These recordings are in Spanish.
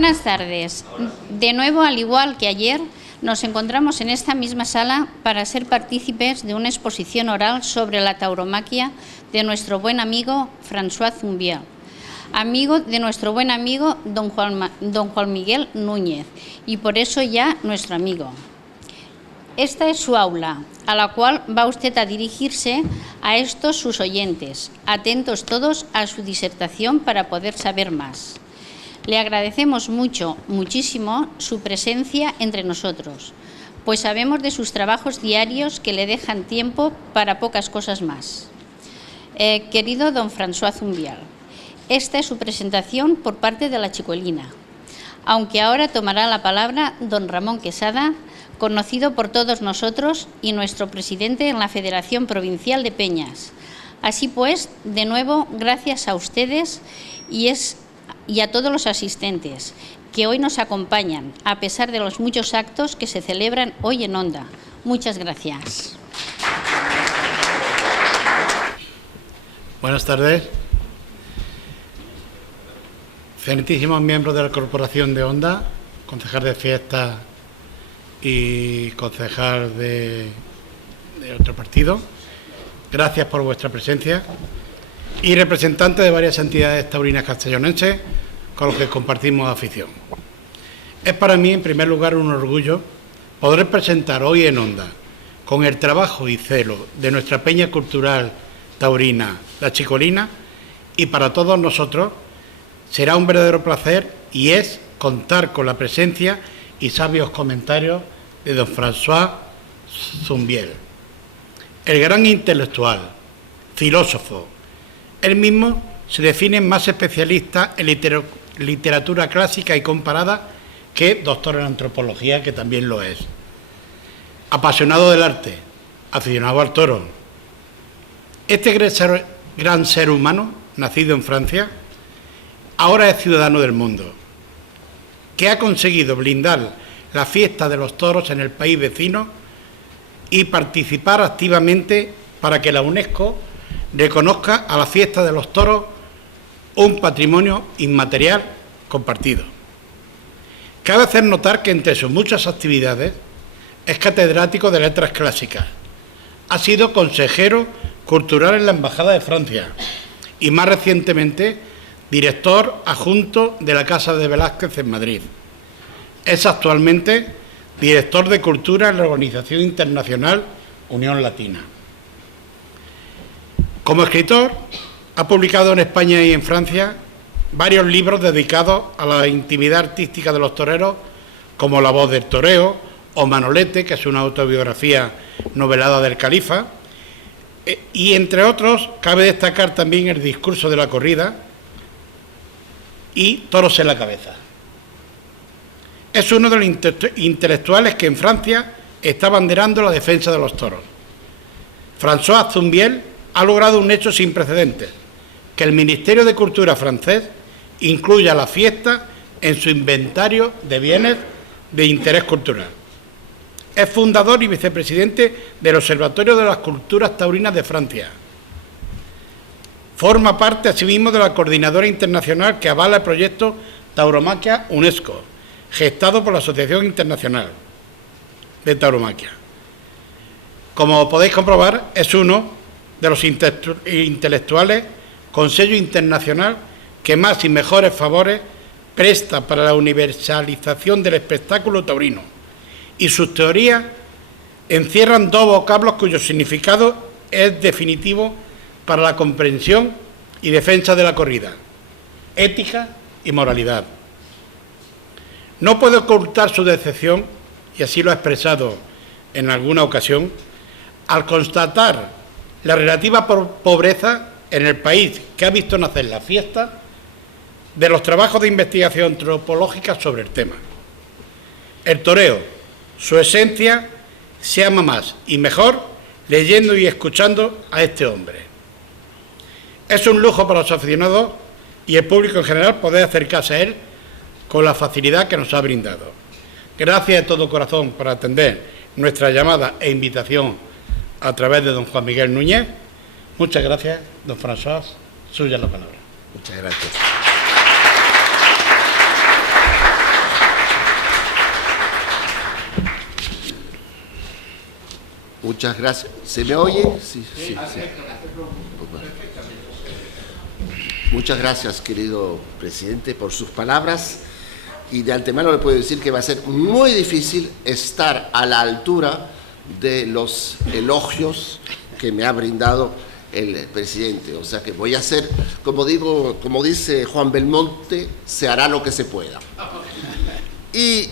Buenas tardes. De nuevo, al igual que ayer, nos encontramos en esta misma sala para ser partícipes de una exposición oral sobre la tauromaquia de nuestro buen amigo François Zumbiel, amigo de nuestro buen amigo don Juan Miguel Núñez, y por eso ya nuestro amigo. Esta es su aula, a la cual va usted a dirigirse a estos sus oyentes, atentos todos a su disertación para poder saber más. Le agradecemos muchísimo su presencia entre nosotros, pues sabemos de sus trabajos diarios que le dejan tiempo para pocas cosas más. Querido don François Zumbiel, esta es su presentación por parte de la Chicuelina, aunque ahora tomará la palabra don Ramón Quesada, conocido por todos nosotros y nuestro presidente en la Federación Provincial de Peñas. Así pues, de nuevo, gracias a ustedes y a todos los asistentes que hoy nos acompañan, a pesar de los muchos actos que se celebran hoy en Onda. Muchas gracias. Buenas tardes. Excelentísimos miembros de la Corporación de Onda, concejal de fiestas y concejal de otro partido, gracias por vuestra presencia, y representantes de varias entidades taurinas castellonenses con los que compartimos afición. Es para mí, en primer lugar, un orgullo poder presentar hoy en Onda, con el trabajo y celo de nuestra peña cultural taurina, la Chicuelina, y para todos nosotros será un verdadero placer y es contar con la presencia y sabios comentarios de don François Zumbiel, el gran intelectual, filósofo. Él mismo se define más especialista en literatura clásica y comparada que doctor en antropología, que también lo es. Apasionado del arte, aficionado al toro. Este gran ser humano, nacido en Francia, ahora es ciudadano del mundo, que ha conseguido blindar la fiesta de los toros en el país vecino y participar activamente para que la UNESCO reconozca a la fiesta de los toros un patrimonio inmaterial compartido. Cabe hacer notar que entre sus muchas actividades es catedrático de letras clásicas, ha sido consejero cultural en la Embajada de Francia y más recientemente director adjunto de la Casa de Velázquez en Madrid. Es actualmente director de Cultura en la Organización Internacional Unión Latina. Como escritor, ha publicado en España y en Francia varios libros dedicados a la intimidad artística de los toreros, como La voz del toreo o Manolete, que es una autobiografía novelada del califa, y entre otros cabe destacar también El discurso de la corrida y Toros en la cabeza. Es uno de los intelectuales que en Francia está abanderando la defensa de los toros. François Zumbiel ha logrado un hecho sin precedentes, que el Ministerio de Cultura francés incluya la fiesta en su inventario de bienes de interés cultural. Es fundador y vicepresidente del Observatorio de las Culturas Taurinas de Francia. Forma parte, asimismo, de la coordinadora internacional que avala el proyecto Tauromaquia UNESCO, gestado por la Asociación Internacional de Tauromaquia. Como podéis comprobar, es uno de los intelectuales con sello internacional que más y mejores favores presta para la universalización del espectáculo taurino, y sus teorías encierran dos vocablos cuyo significado es definitivo para la comprensión y defensa de la corrida: ética y moralidad. No puede ocultar su decepción, y así lo ha expresado en alguna ocasión, al constatar la relativa pobreza en el país que ha visto nacer la fiesta de los trabajos de investigación antropológica sobre el tema. El toreo, su esencia, se ama más y mejor leyendo y escuchando a este hombre. Es un lujo para los aficionados y el público en general poder acercarse a él con la facilidad que nos ha brindado. Gracias de todo corazón por atender nuestra llamada e invitación a través de don Juan Miguel Núñez. Muchas gracias, don François. Suya la palabra. Muchas gracias. Muchas gracias. ¿Se me oye? Sí, sí, sí. Muchas gracias, querido presidente, por sus palabras. Y de antemano le puedo decir que va a ser muy difícil estar a la altura de los elogios que me ha brindado el presidente. O sea que voy a hacer, como dice Juan Belmonte, se hará lo que se pueda. Y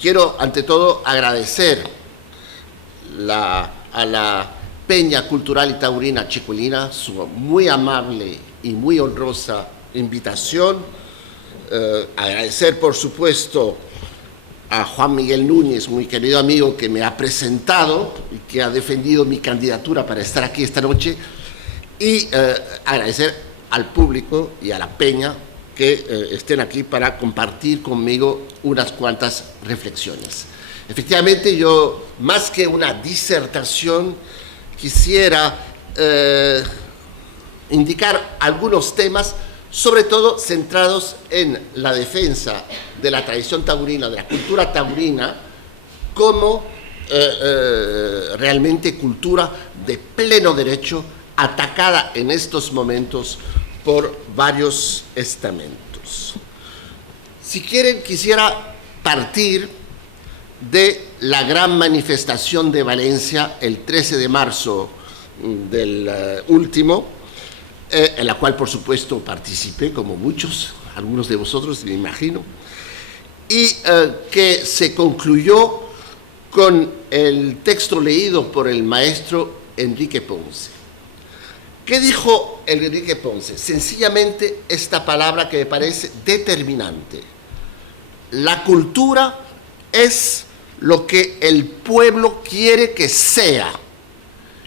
quiero, ante todo, agradecer a la Peña Cultural y Taurina Chiculina su muy amable y muy honrosa invitación. Agradecer, por supuesto, a Juan Miguel Núñez, muy querido amigo, que me ha presentado y que ha defendido mi candidatura para estar aquí esta noche, y agradecer al público y a la Peña que estén aquí para compartir conmigo unas cuantas reflexiones. Efectivamente, yo, más que una disertación, quisiera indicar algunos temas, sobre todo centrados en la defensa de la tradición taurina, de la cultura taurina, como realmente cultura de pleno derecho, atacada en estos momentos por varios estamentos. Si quieren, quisiera partir de la gran manifestación de Valencia el 13 de marzo del último, en la cual, por supuesto, participé, como muchos, algunos de vosotros, me imagino, y que se concluyó con el texto leído por el maestro Enrique Ponce. ¿Qué dijo el Enrique Ponce? Sencillamente esta palabra que me parece determinante. La cultura es lo que el pueblo quiere que sea.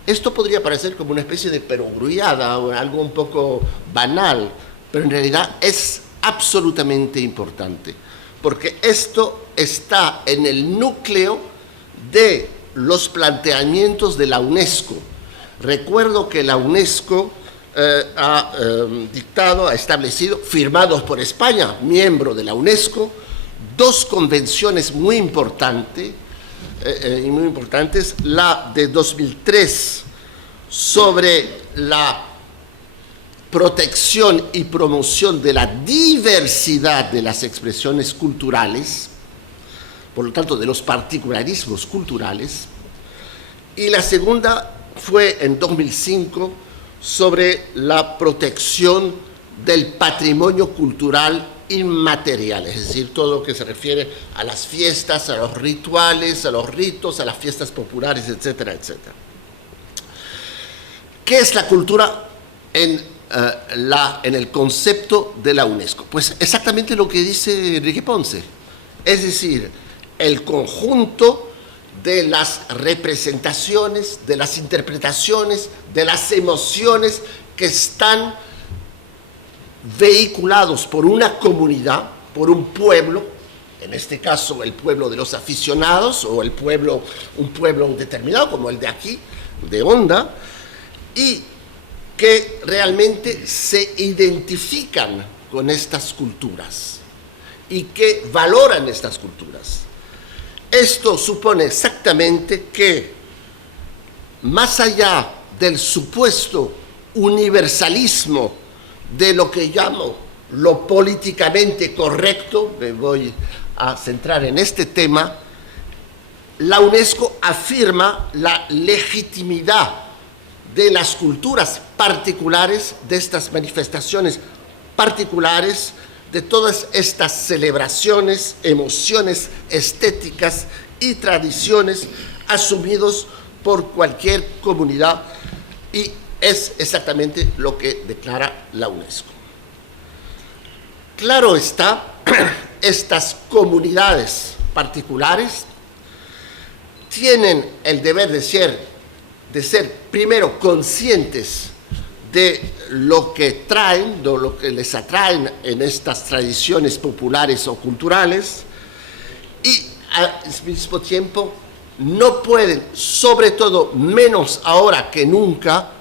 Esto podría parecer como una especie de perogrullada o algo un poco banal, pero en realidad es absolutamente importante, porque esto está en el núcleo de los planteamientos de la UNESCO. Recuerdo que la UNESCO ha establecido, firmados por España, miembro de la UNESCO, dos convenciones muy importantes, la de 2003 sobre la protección y promoción de la diversidad de las expresiones culturales, por lo tanto de los particularismos culturales, y la segunda fue en 2005 sobre la protección del patrimonio cultural inmaterial, es decir, todo lo que se refiere a las fiestas, a los rituales, a los ritos, a las fiestas populares, etcétera, etcétera. ¿Qué es la cultura en el concepto de la UNESCO? Pues exactamente lo que dice Enrique Ponce, es decir, el conjunto de las representaciones, de las interpretaciones, de las emociones que están vehiculados por una comunidad, por un pueblo, en este caso el pueblo de los aficionados o un pueblo determinado como el de aquí, de Onda, y que realmente se identifican con estas culturas y que valoran estas culturas. Esto supone exactamente que, más allá del supuesto universalismo de lo que llamo lo políticamente correcto, me voy a centrar en este tema, la UNESCO afirma la legitimidad de las culturas particulares, de estas manifestaciones particulares, de todas estas celebraciones, emociones estéticas y tradiciones asumidos por cualquier comunidad, y es exactamente lo que declara la UNESCO. Claro está, estas comunidades particulares tienen el deber de ser primero conscientes de lo que traen, de lo que les atraen en estas tradiciones populares o culturales, y al mismo tiempo no pueden, sobre todo menos ahora que nunca,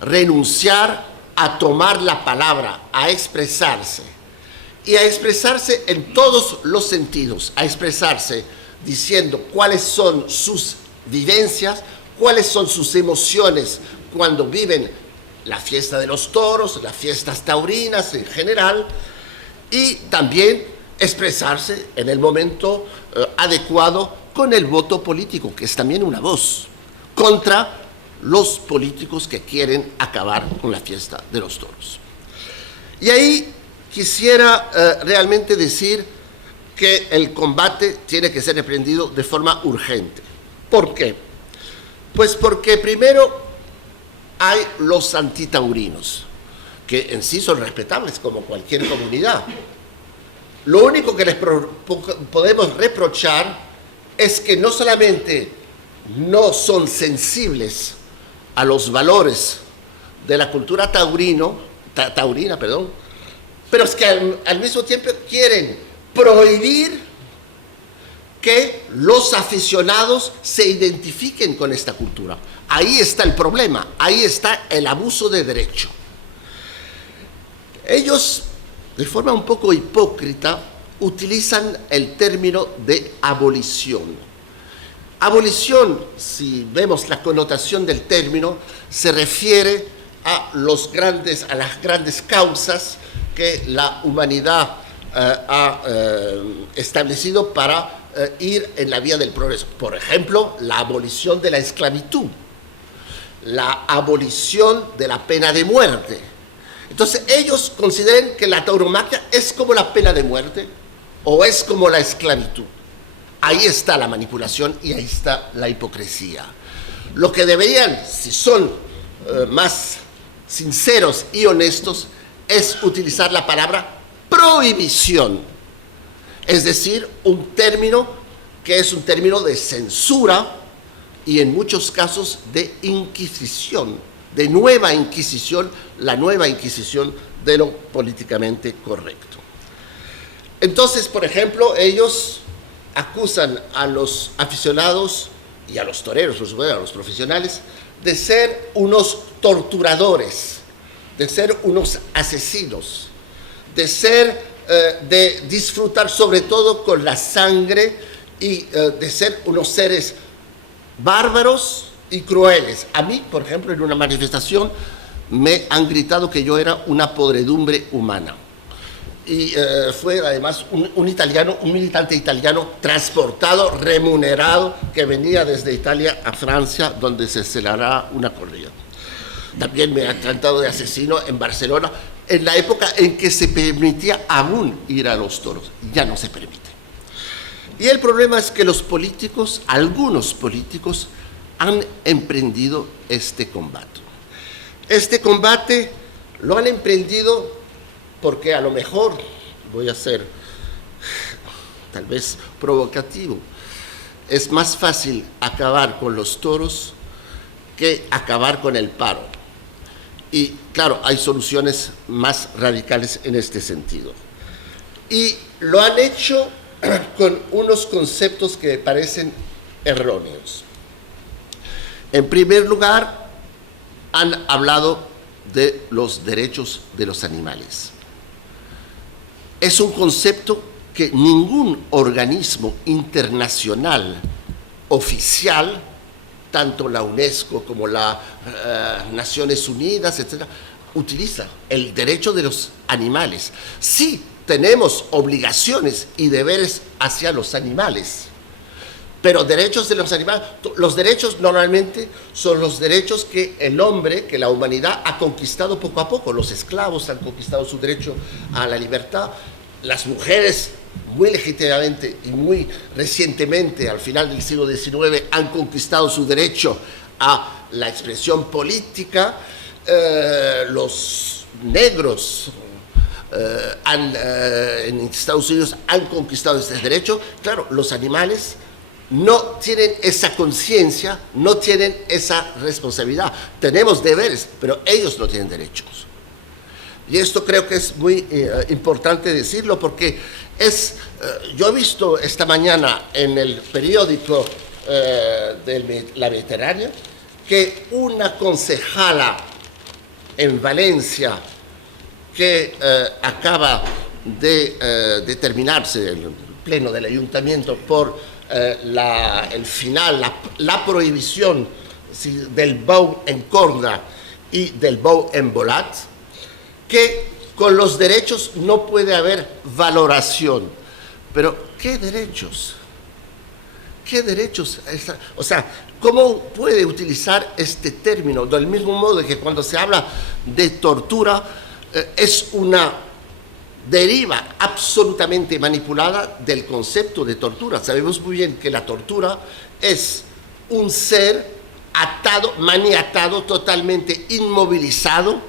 renunciar a tomar la palabra, a expresarse, y a expresarse en todos los sentidos, a expresarse diciendo cuáles son sus vivencias, cuáles son sus emociones cuando viven la fiesta de los toros, las fiestas taurinas en general, y también expresarse en el momento adecuado con el voto político, que es también una voz contra los políticos que quieren acabar con la fiesta de los toros. Y ahí quisiera realmente decir que el combate tiene que ser emprendido de forma urgente. ¿Por qué? Pues porque primero hay los antitaurinos, que en sí son respetables como cualquier comunidad. Lo único que les podemos reprochar es que no solamente no son sensibles a los valores de la cultura taurina, pero es que al mismo tiempo quieren prohibir que los aficionados se identifiquen con esta cultura. Ahí está el problema, ahí está el abuso de derecho. Ellos, de forma un poco hipócrita, utilizan el término de abolición. Abolición, si vemos la connotación del término, se refiere a las grandes causas que la humanidad ha establecido para ir en la vía del progreso. Por ejemplo, la abolición de la esclavitud, la abolición de la pena de muerte. Entonces, ellos consideran que la tauromaquia es como la pena de muerte o es como la esclavitud. Ahí está la manipulación y ahí está la hipocresía. Lo que deberían, si son más sinceros y honestos, es utilizar la palabra prohibición, es decir, un término que es un término de censura y en muchos casos de inquisición, de nueva inquisición, la nueva inquisición de lo políticamente correcto. Entonces, por ejemplo, ellos acusan a los aficionados y a los toreros, por supuesto, a los profesionales, de ser unos torturadores, de ser unos asesinos, de disfrutar sobre todo con la sangre y de ser unos seres bárbaros y crueles. A mí, por ejemplo, en una manifestación me han gritado que yo era una podredumbre humana. Y fue además un militante italiano transportado, remunerado, que venía desde Italia a Francia, donde se celebrará una corrida. También me han tratado de asesino en Barcelona, en la época en que se permitía aún ir a los toros. Ya no se permite. Y el problema es que los políticos, algunos políticos, han emprendido este combate. Este combate lo han emprendido porque a lo mejor, voy a ser tal vez provocativo, es más fácil acabar con los toros que acabar con el paro. Y claro, hay soluciones más radicales en este sentido. Y lo han hecho con unos conceptos que me parecen erróneos. En primer lugar, han hablado de los derechos de los animales. Es un concepto que ningún organismo internacional oficial, tanto la UNESCO como las Naciones Unidas, etc., utiliza el derecho de los animales. Sí, tenemos obligaciones y deberes hacia los animales, pero derechos de los animales, los derechos normalmente son los derechos que el hombre, que la humanidad ha conquistado poco a poco. Los esclavos han conquistado su derecho a la libertad, las mujeres muy legítimamente y muy recientemente, al final del siglo XIX, han conquistado su derecho a la expresión política, los negros en Estados Unidos han conquistado este derecho. Claro, los animales no tienen esa conciencia, no tienen esa responsabilidad. Tenemos deberes, pero ellos no tienen derechos. Y esto creo que es muy importante decirlo porque yo he visto esta mañana en el periódico de La Mediterránea que una concejala en Valencia que acaba de terminarse el pleno del ayuntamiento por el final, la prohibición del bow en corda y del bow en volat, que con los derechos no puede haber valoración. Pero, ¿qué derechos? ¿Qué derechos? O sea, ¿cómo puede utilizar este término? Del mismo modo que cuando se habla de tortura, es una deriva absolutamente manipulada del concepto de tortura. Sabemos muy bien que la tortura es un ser atado, maniatado, totalmente inmovilizado,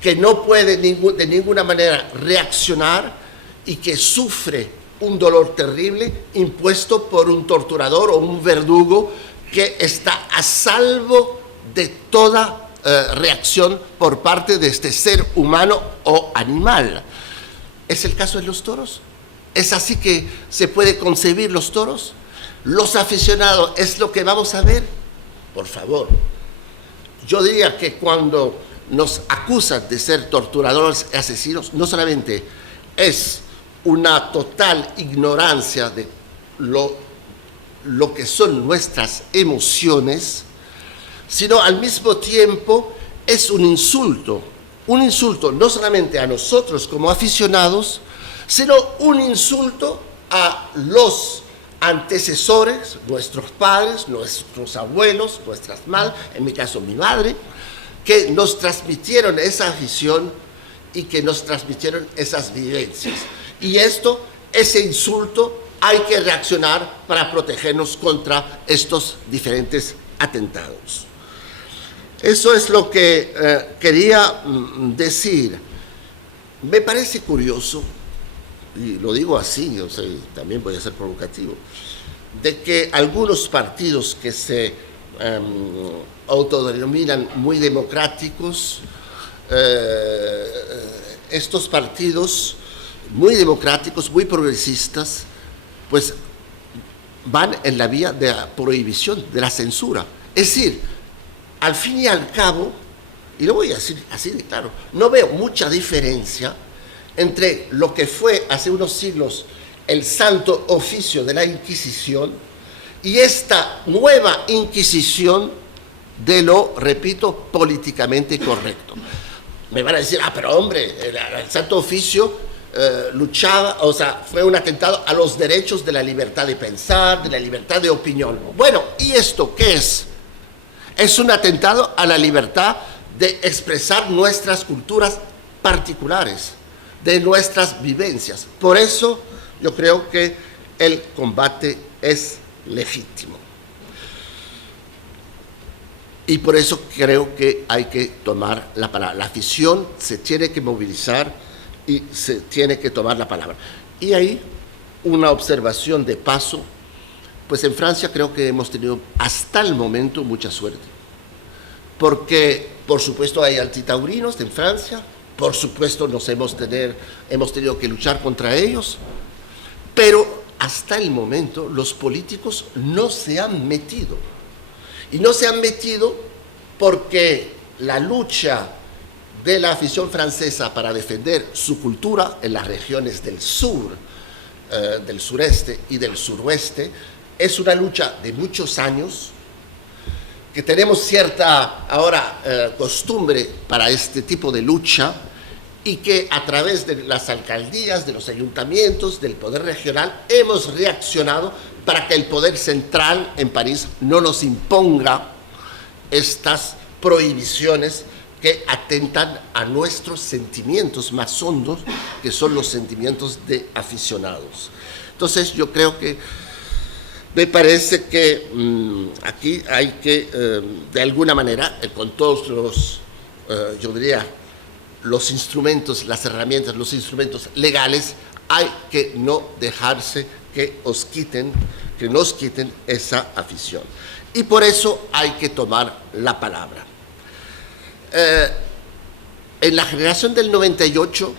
que no puede de ninguna manera reaccionar y que sufre un dolor terrible impuesto por un torturador o un verdugo que está a salvo de toda reacción por parte de este ser humano o animal. ¿Es el caso de los toros? ¿Es así que se puede concebir los toros? ¿Los aficionados es lo que vamos a ver? Por favor. Yo diría que cuando nos acusan de ser torturadores y asesinos, no solamente es una total ignorancia de lo que son nuestras emociones, sino al mismo tiempo es un insulto no solamente a nosotros como aficionados, sino un insulto a los antecesores, nuestros padres, nuestros abuelos, nuestras madres, en mi caso mi madre, que nos transmitieron esa afición y que nos transmitieron esas vivencias. Y ese insulto, hay que reaccionar para protegernos contra estos diferentes atentados. Eso es lo que quería decir. Me parece curioso, y lo digo así, o sea, también voy a ser provocativo, de que algunos partidos que se autodenominan muy democráticos, estos partidos muy democráticos, muy progresistas, pues van en la vía de la prohibición, de la censura. Es decir, al fin y al cabo, y lo voy a decir así de claro, no veo mucha diferencia entre lo que fue hace unos siglos el Santo Oficio de la Inquisición y esta nueva Inquisición de lo, repito, políticamente correcto. Me van a decir, pero hombre, el Santo Oficio luchaba, o sea, fue un atentado a los derechos de la libertad de pensar, de la libertad de opinión. Bueno, ¿y esto qué es? Es un atentado a la libertad de expresar nuestras culturas particulares, de nuestras vivencias. Por eso yo creo que el combate es legítimo. Y por eso creo que hay que tomar la palabra. La afición se tiene que movilizar y se tiene que tomar la palabra. Y ahí una observación de paso, pues en Francia creo que hemos tenido hasta el momento mucha suerte. Porque, por supuesto, hay antitaurinos en Francia, por supuesto hemos tenido que luchar contra ellos, pero hasta el momento los políticos no se han metido. Y no se han metido porque la lucha de la afición francesa para defender su cultura en las regiones del sur, del sureste y del suroeste, es una lucha de muchos años, que tenemos cierta ahora costumbre para este tipo de lucha y que a través de las alcaldías, de los ayuntamientos, del poder regional, hemos reaccionado para que el poder central en París no nos imponga estas prohibiciones que atentan a nuestros sentimientos más hondos, que son los sentimientos de aficionados. Entonces yo creo que me parece que aquí hay que, de alguna manera, con todos los, yo diría, los instrumentos, las herramientas, los instrumentos legales, hay que no dejarse que nos quiten esa afición. Y por eso hay que tomar la palabra. En la generación del 98,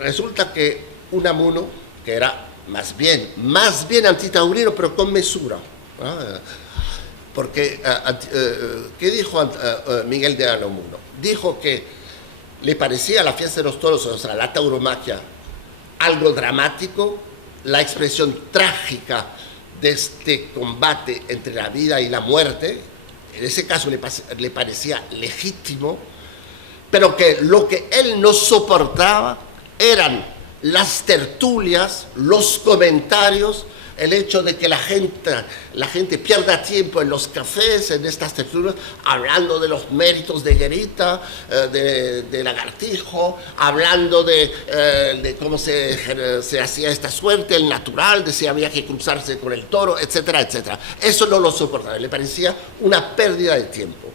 resulta que Unamuno, que era más bien antitaurino, pero con mesura. Porque, ¿qué dijo Miguel de Unamuno? Dijo que le parecía la fiesta de los toros, o sea, la tauromaquia, algo dramático la expresión trágica de este combate entre la vida y la muerte. En ese caso le parecía legítimo, pero que lo que él no soportaba eran las tertulias, los comentarios, el hecho de que la gente pierda tiempo en los cafés, en estas tertulias, hablando de los méritos de Guerita, de Lagartijo, hablando de cómo se hacía esta suerte, el natural, de si había que cruzarse con el toro, etcétera, etcétera. Eso no lo soportaba, le parecía una pérdida de tiempo.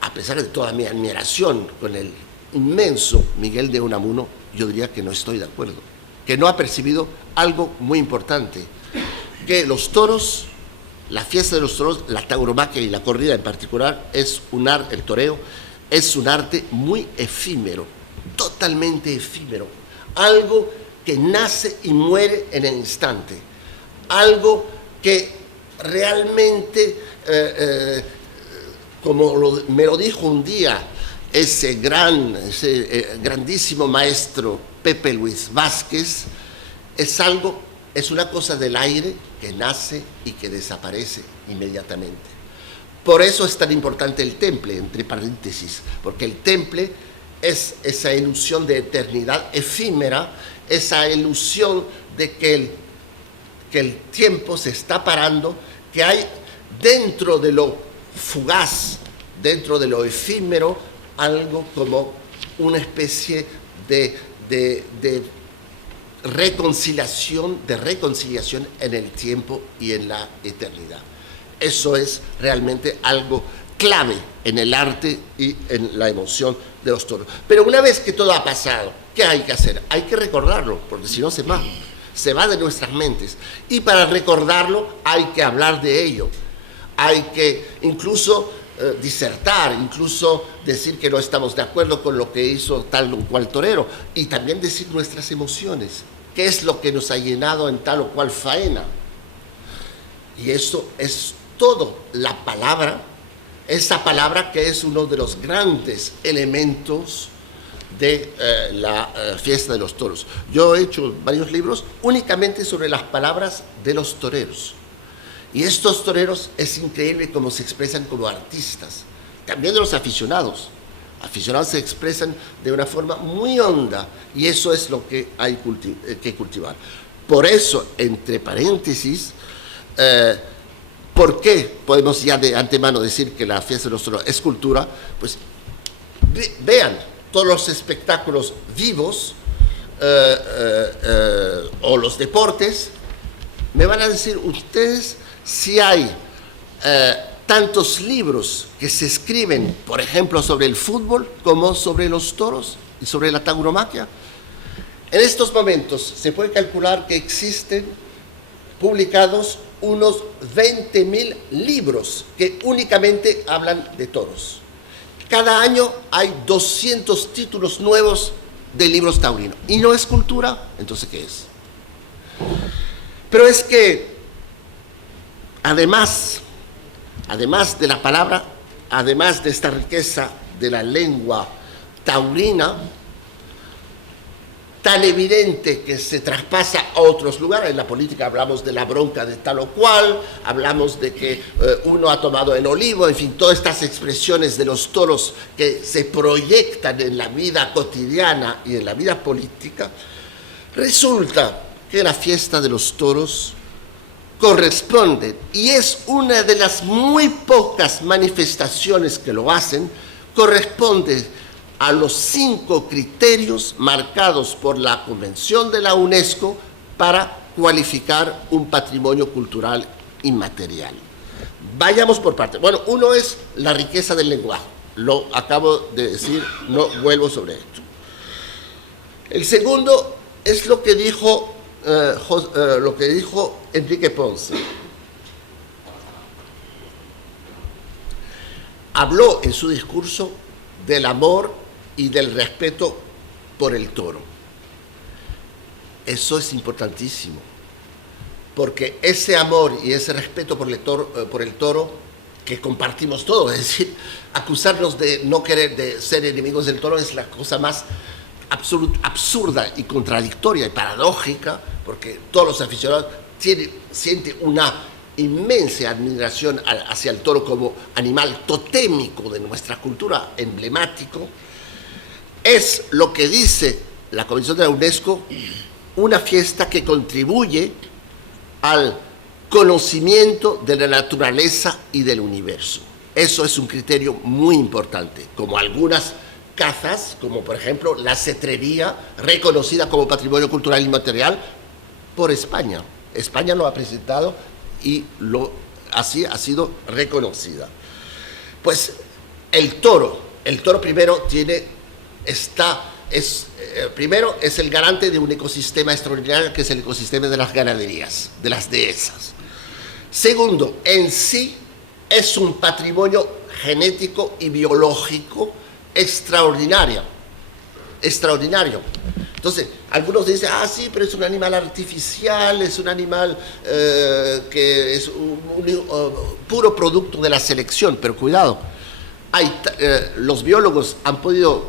A pesar de toda mi admiración con el inmenso Miguel de Unamuno, yo diría que no estoy de acuerdo, que no ha percibido algo muy importante, que los toros, la fiesta de los toros, la tauromaquia y la corrida en particular, el toreo, es un arte muy efímero, totalmente efímero, algo que nace y muere en el instante, algo que realmente, como me lo dijo un día ese grandísimo maestro Pepe Luis Vázquez, es una cosa del aire que nace y que desaparece inmediatamente. Por eso es tan importante el temple, entre paréntesis, porque el temple es esa ilusión de eternidad efímera, esa ilusión de que el tiempo se está parando, que hay dentro de lo fugaz, dentro de lo efímero, algo como una especie de reconciliación en el tiempo y en la eternidad. Eso es realmente algo clave en el arte y en la emoción de los toros. Pero una vez que todo ha pasado, ¿qué hay que hacer? Hay que recordarlo, porque si no se va de nuestras mentes. Y para recordarlo hay que hablar de ello. Hay que incluso disertar, incluso decir que no estamos de acuerdo con lo que hizo tal o cual torero, y también decir nuestras emociones, qué es lo que nos ha llenado en tal o cual faena. Y eso es todo la palabra, esa palabra que es uno de los grandes elementos de la fiesta de los toros. Yo he hecho varios libros únicamente sobre las palabras de los toreros. Y estos toreros es increíble cómo se expresan como artistas. También de los aficionados. Aficionados se expresan de una forma muy honda y eso es lo que hay que cultivar. Por eso, entre paréntesis, ¿por qué podemos ya de antemano decir que la fiesta de los toros es cultura? Pues vean todos los espectáculos vivos o los deportes. Me van a decir ustedes si hay tantos libros que se escriben, por ejemplo, sobre el fútbol como sobre los toros y sobre la tauromaquia. En estos momentos se puede calcular que existen publicados unos 20.000 libros que únicamente hablan de toros. Cada año hay 200 títulos nuevos de libros taurinos. ¿Y no es cultura? Entonces, ¿qué es? Pero es que además de la palabra, además de esta riqueza de la lengua taurina, tan evidente que se traspasa a otros lugares. En la política hablamos de la bronca de tal o cual, hablamos de que uno ha tomado el olivo, en fin, todas estas expresiones de los toros que se proyectan en la vida cotidiana y en la vida política. Resulta que la fiesta de los toros corresponde, y es una de las muy pocas manifestaciones que lo hacen, corresponde a los 5 criterios marcados por la Convención de la UNESCO para cualificar un patrimonio cultural inmaterial. Vayamos por partes. Bueno, uno es la riqueza del lenguaje. Lo acabo de decir, no vuelvo sobre esto. El segundo es lo que dijo Enrique Ponce. Habló en su discurso del amor y del respeto por el toro. Eso es importantísimo, porque ese amor y ese respeto por el toro que compartimos todos, es decir, acusarnos de no querer, de ser enemigos del toro, es la cosa más absurda y contradictoria y paradójica, porque todos los aficionados sienten una inmensa admiración hacia el toro como animal totémico de nuestra cultura, emblemático. Es lo que dice la Comisión de la UNESCO, una fiesta que contribuye al conocimiento de la naturaleza y del universo. Eso es un criterio muy importante, como algunas cazas, como por ejemplo la cetrería, reconocida como patrimonio cultural inmaterial por España. España lo ha presentado y así ha sido reconocida. Pues el toro primero primero es el garante de un ecosistema extraordinario, que es el ecosistema de las ganaderías, de las dehesas. Segundo, en sí es un patrimonio genético y biológico extraordinario. Entonces, algunos dicen, sí, pero es un animal artificial, es un animal que es un puro producto de la selección, pero cuidado, los biólogos han podido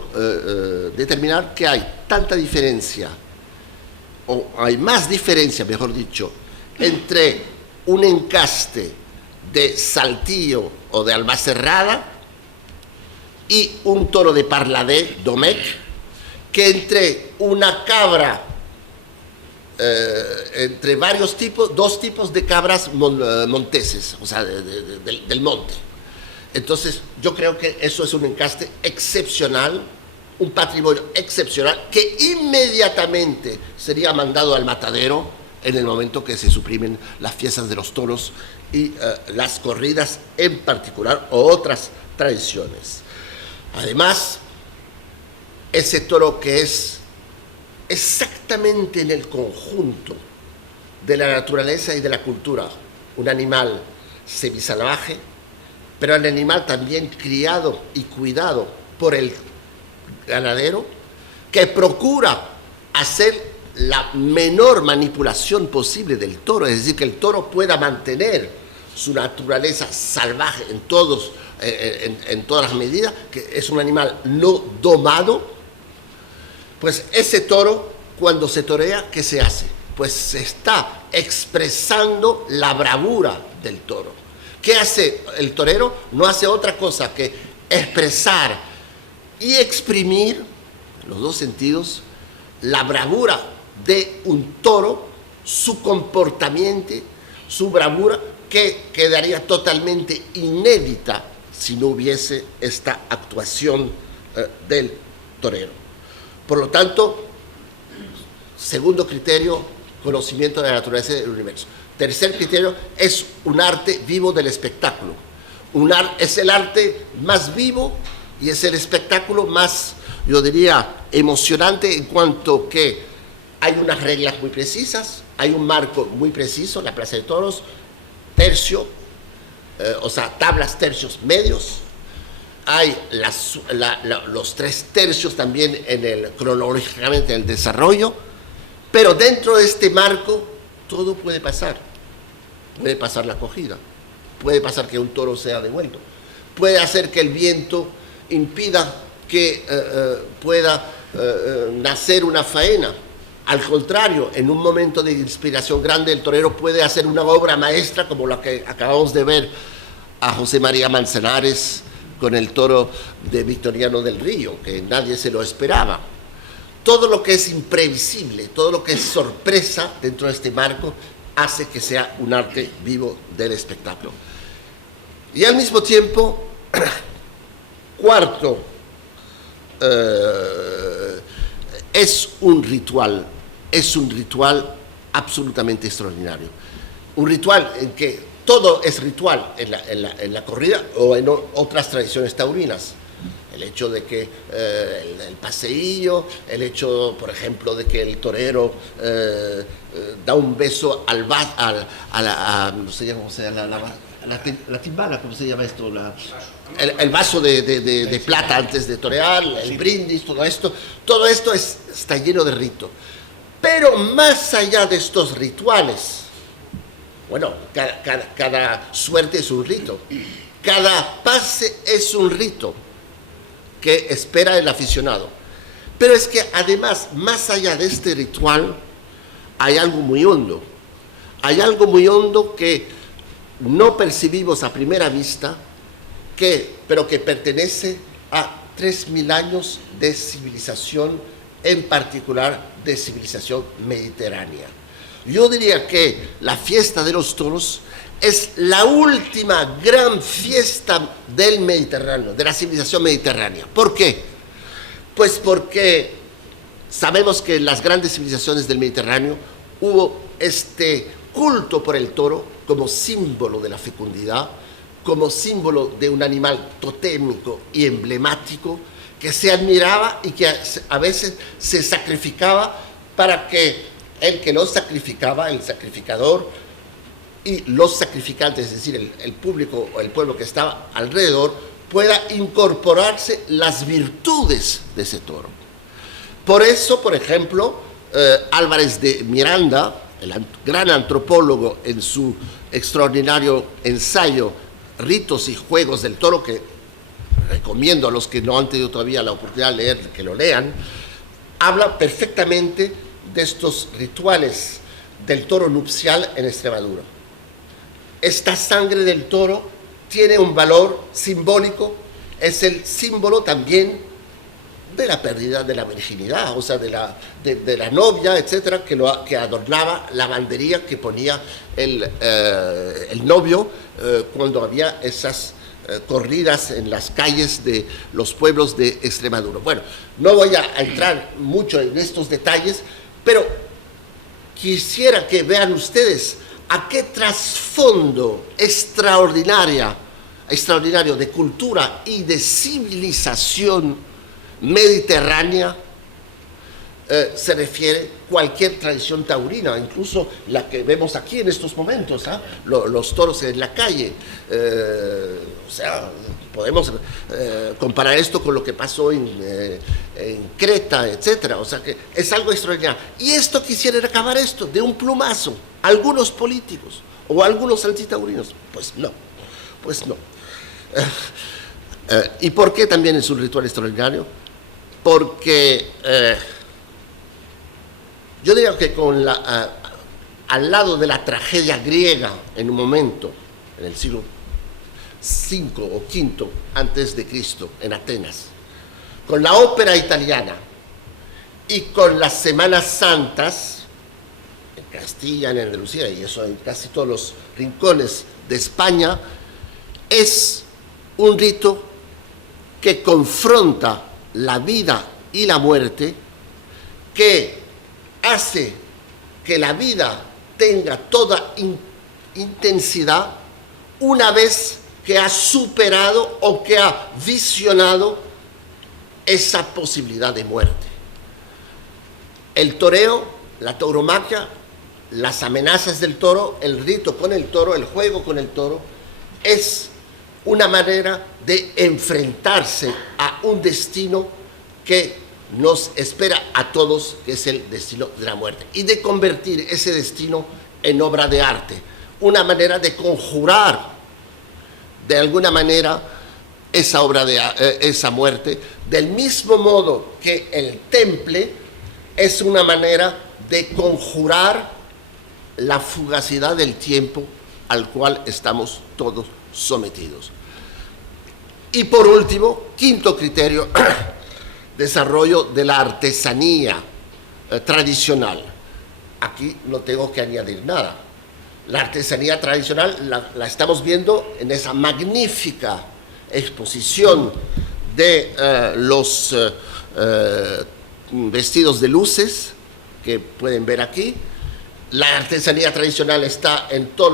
determinar que hay tanta diferencia, o hay más diferencia, mejor dicho, entre un encaste de Saltillo o de Albacerrada y un toro de Parladé, Domecq, que entre una cabra, entre dos tipos de cabras monteses, o sea, del monte. Entonces, yo creo que eso es un encaste excepcional, un patrimonio excepcional, que inmediatamente sería mandado al matadero en el momento que se suprimen las fiestas de los toros y las corridas en particular, o otras tradiciones. Además, ese toro que es exactamente en el conjunto de la naturaleza y de la cultura, un animal semisalvaje, pero un animal también criado y cuidado por el ganadero, que procura hacer la menor manipulación posible del toro, es decir, que el toro pueda mantener su naturaleza salvaje en todas las medidas, que es un animal no domado. Pues ese toro, cuando se torea, ¿qué se hace? Pues se está expresando la bravura del toro. ¿Qué hace el torero? No hace otra cosa que expresar y exprimir, en los dos sentidos, la bravura de un toro, su comportamiento, su bravura, que quedaría totalmente inédita si no hubiese esta actuación del torero. Por lo tanto, segundo criterio, conocimiento de la naturaleza del universo. Tercer criterio, es un arte vivo del espectáculo. Es el arte más vivo y es el espectáculo más, yo diría, emocionante, en cuanto que hay unas reglas muy precisas, hay un marco muy preciso, la Plaza de Toros, tercio, o sea, tablas, tercios, medios. Hay los 3 tercios también cronológicamente en el desarrollo, pero dentro de este marco todo puede pasar. Puede pasar la cogida, puede pasar que un toro sea devuelto, puede hacer que el viento impida que pueda nacer una faena. Al contrario, en un momento de inspiración grande, el torero puede hacer una obra maestra, como la que acabamos de ver a José María Manzanares con el toro de Victoriano del Río, que nadie se lo esperaba. Todo lo que es imprevisible, todo lo que es sorpresa dentro de este marco, hace que sea un arte vivo del espectáculo. Y al mismo tiempo, cuarto, es un ritual absolutamente extraordinario. Un ritual en que todo es ritual en la corrida o en otras tradiciones taurinas. El hecho de que el paseillo, el hecho, por ejemplo, de que el torero da un beso no sé cómo se llama, la timbala, ¿cómo se llama esto? El vaso de plata antes de torear, el brindis, todo esto está lleno de rito. Pero más allá de estos rituales, bueno, cada suerte es un rito, cada pase es un rito que espera el aficionado. Pero es que además, más allá de este ritual, hay algo muy hondo. Hay algo muy hondo que no percibimos a primera vista, pero que pertenece a 3.000 años de civilización, en particular de civilización mediterránea. Yo diría que la fiesta de los toros es la última gran fiesta del Mediterráneo, de la civilización mediterránea. ¿Por qué? Pues porque sabemos que en las grandes civilizaciones del Mediterráneo hubo este culto por el toro como símbolo de la fecundidad, como símbolo de un animal totémico y emblemático que se admiraba y que a veces se sacrificaba para que el que lo sacrificaba, el sacrificador, y los sacrificantes, es decir, el público o el pueblo que estaba alrededor, pueda incorporarse las virtudes de ese toro. Por eso, por ejemplo, Álvarez de Miranda, el gran antropólogo, en su extraordinario ensayo Ritos y Juegos del Toro, que recomiendo a los que no han tenido todavía la oportunidad de leer, que lo lean, habla perfectamente de estos rituales del toro nupcial en Extremadura. Esta sangre del toro tiene un valor simbólico, es el símbolo también de la pérdida de la virginidad, o sea, de la novia, etcétera, que adornaba la bandería que ponía el novio cuando había esas corridas en las calles de los pueblos de Extremadura. Bueno, no voy a entrar mucho en estos detalles, pero quisiera que vean ustedes a qué trasfondo extraordinario de cultura y de civilización mediterránea se refiere cualquier tradición taurina, incluso la que vemos aquí en estos momentos, los toros en la calle. O sea, podemos comparar esto con lo que pasó en Creta, etcétera. O sea que es algo extraordinario. Y esto quisiera acabar esto de un plumazo. Algunos políticos o algunos antitaurinos, pues no. ¿Y por qué también es un ritual extraordinario? Porque yo diría que al lado de la tragedia griega en un momento, en el siglo V o V antes de Cristo, en Atenas, con la ópera italiana y con las Semanas Santas, en Castilla, en Andalucía, y eso en casi todos los rincones de España, es un rito que confronta la vida y la muerte, que hace que la vida tenga toda intensidad una vez que ha superado o que ha visionado esa posibilidad de muerte. El toreo, la tauromaquia, las amenazas del toro, el rito con el toro, el juego con el toro, es una manera de enfrentarse a un destino que nos espera a todos, que es el destino de la muerte, y de convertir ese destino en obra de arte, una manera de conjurar de alguna manera esa muerte, del mismo modo que el temple es una manera de conjurar la fugacidad del tiempo al cual estamos todos sometidos. Y por último, quinto criterio, desarrollo de la artesanía tradicional. Aquí no tengo que añadir nada. La artesanía tradicional la estamos viendo en esa magnífica exposición de los vestidos de luces que pueden ver aquí. La artesanía tradicional está en todo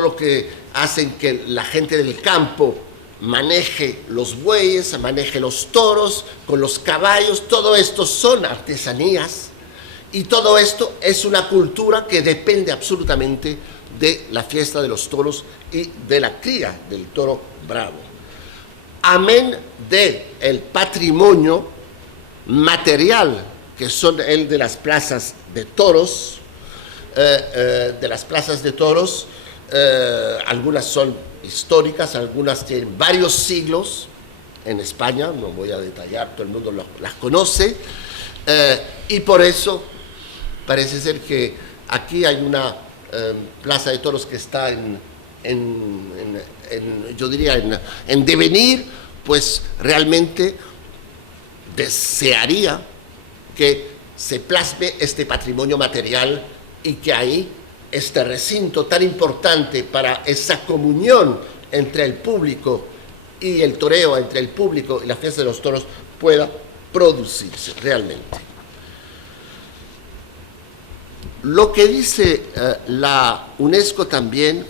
lo que hacen que la gente del campo maneje los bueyes, maneje los toros, con los caballos. Todo esto son artesanías y todo esto es una cultura que depende absolutamente de la fiesta de los toros y de la cría del toro bravo. Amén del patrimonio material que son el de las plazas de toros, algunas son históricas, algunas tienen varios siglos, en España, no voy a detallar, todo el mundo las conoce, y por eso parece ser que aquí hay una plaza de toros que está yo diría, en devenir, pues realmente desearía que se plasme este patrimonio material y que ahí este recinto tan importante para esa comunión entre el público y el toreo, entre el público y la fiesta de los toros, pueda producirse realmente. Lo que dice la UNESCO también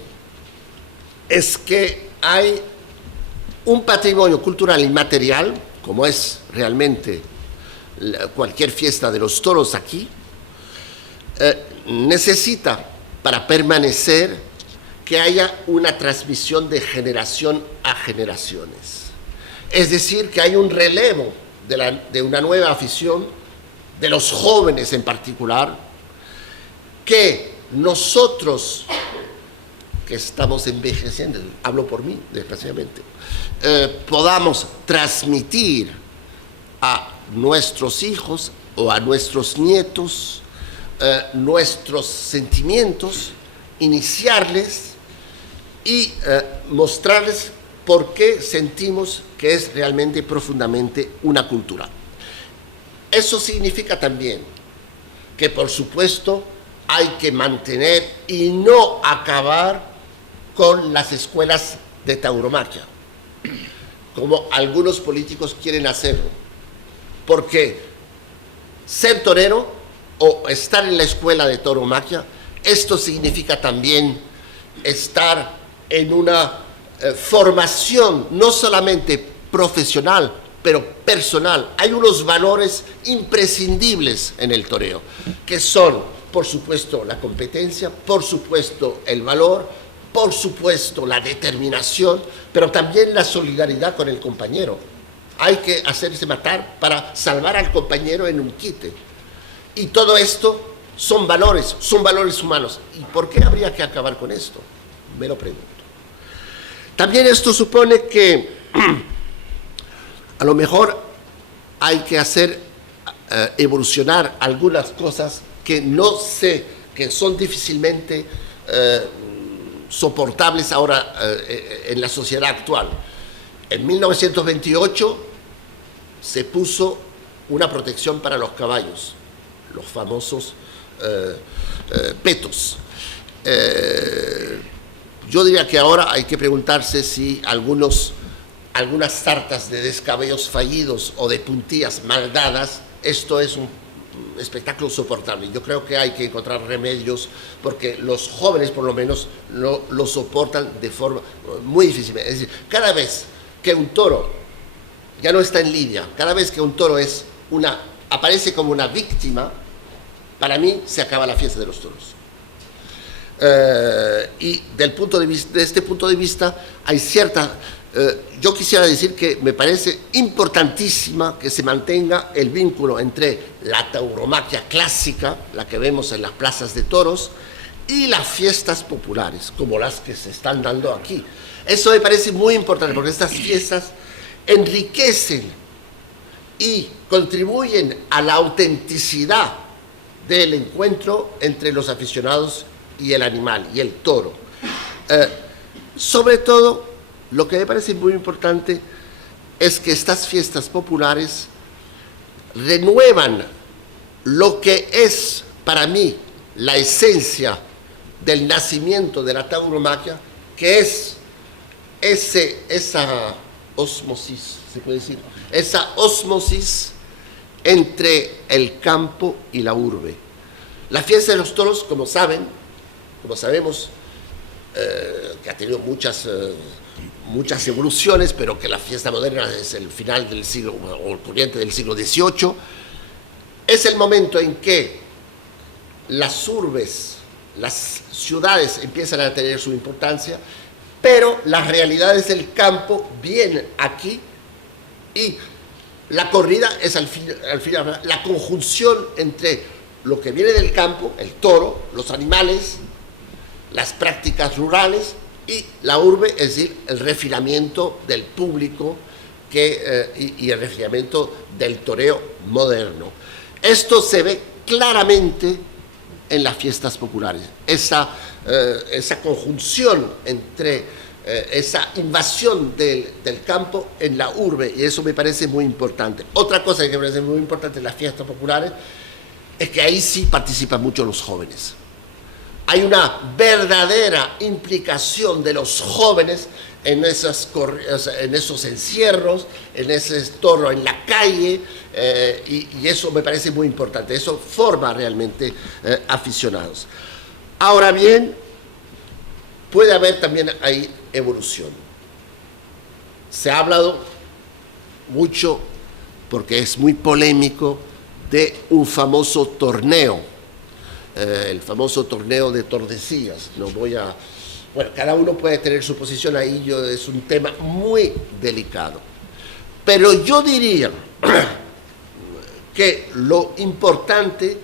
es que hay un patrimonio cultural inmaterial, como es realmente cualquier fiesta de los toros aquí, necesita para permanecer que haya una transmisión de generación a generaciones. Es decir, que hay un relevo de una nueva afición, de los jóvenes en particular, que nosotros, que estamos envejeciendo, hablo por mí, desgraciadamente, podamos transmitir a nuestros hijos o a nuestros nietos nuestros sentimientos, iniciarles y mostrarles por qué sentimos que es realmente profundamente una cultura. Eso significa también que, por supuesto, hay que mantener y no acabar con las escuelas de tauromaquia, como algunos políticos quieren hacerlo, porque ser torero o estar en la escuela de tauromaquia, esto significa también estar en una formación no solamente profesional, pero personal. Hay unos valores imprescindibles en el toreo, que son, por supuesto, la competencia, por supuesto, el valor, por supuesto, la determinación, pero también la solidaridad con el compañero. Hay que hacerse matar para salvar al compañero en un quite. Y todo esto son valores humanos. ¿Y por qué habría que acabar con esto? Me lo pregunto. También esto supone que a lo mejor hay que hacer evolucionar algunas cosas que que son difícilmente soportables ahora en la sociedad actual. En 1928 se puso una protección para los caballos, los famosos petos. Yo diría que ahora hay que preguntarse si algunas sartas de descabellos fallidos o de puntillas mal dadas, esto es un espectáculo soportable. Yo creo que hay que encontrar remedios porque los jóvenes por lo menos lo soportan de forma muy difícil. Es decir, cada vez que un toro ya no está en línea, cada vez que un toro aparece como una víctima, para mí se acaba la fiesta de los toros. Y de este punto de vista hay yo quisiera decir que me parece importantísima que se mantenga el vínculo entre la tauromaquia clásica, la que vemos en las plazas de toros, y las fiestas populares, como las que se están dando aquí. Eso me parece muy importante, porque estas fiestas enriquecen y contribuyen a la autenticidad del encuentro entre los aficionados y el animal, y el toro. Sobre todo, lo que me parece muy importante es que estas fiestas populares renuevan lo que es para mí la esencia del nacimiento de la tauromaquia, que es esa ósmosis, se puede decir, esa ósmosis entre el campo y la urbe. La fiesta de los toros, como sabemos, que ha tenido muchas evoluciones, pero que la fiesta moderna es el final del siglo, o el corriente del siglo XVIII, es el momento en que las urbes, las ciudades empiezan a tener su importancia, pero las realidades del campo vienen aquí y la corrida es al final la conjunción entre lo que viene del campo, el toro, los animales, las prácticas rurales y la urbe, es decir, el refinamiento del público y el refinamiento del toreo moderno. Esto se ve claramente en las fiestas populares, esa conjunción entre esa invasión del campo en la urbe, y eso me parece muy importante. Otra cosa que me parece muy importante en las fiestas populares es que ahí sí participan mucho los jóvenes. Hay una verdadera implicación de los jóvenes en esos encierros, en ese estorno en la calle, y eso me parece muy importante. Eso forma realmente aficionados. Ahora bien, puede haber también ahí evolución. Se ha hablado mucho, porque es muy polémico, de un famoso torneo, el famoso torneo de Tordesillas. No voy a... Bueno, cada uno puede tener su posición ahí, es un tema muy delicado. Pero yo diría que lo importante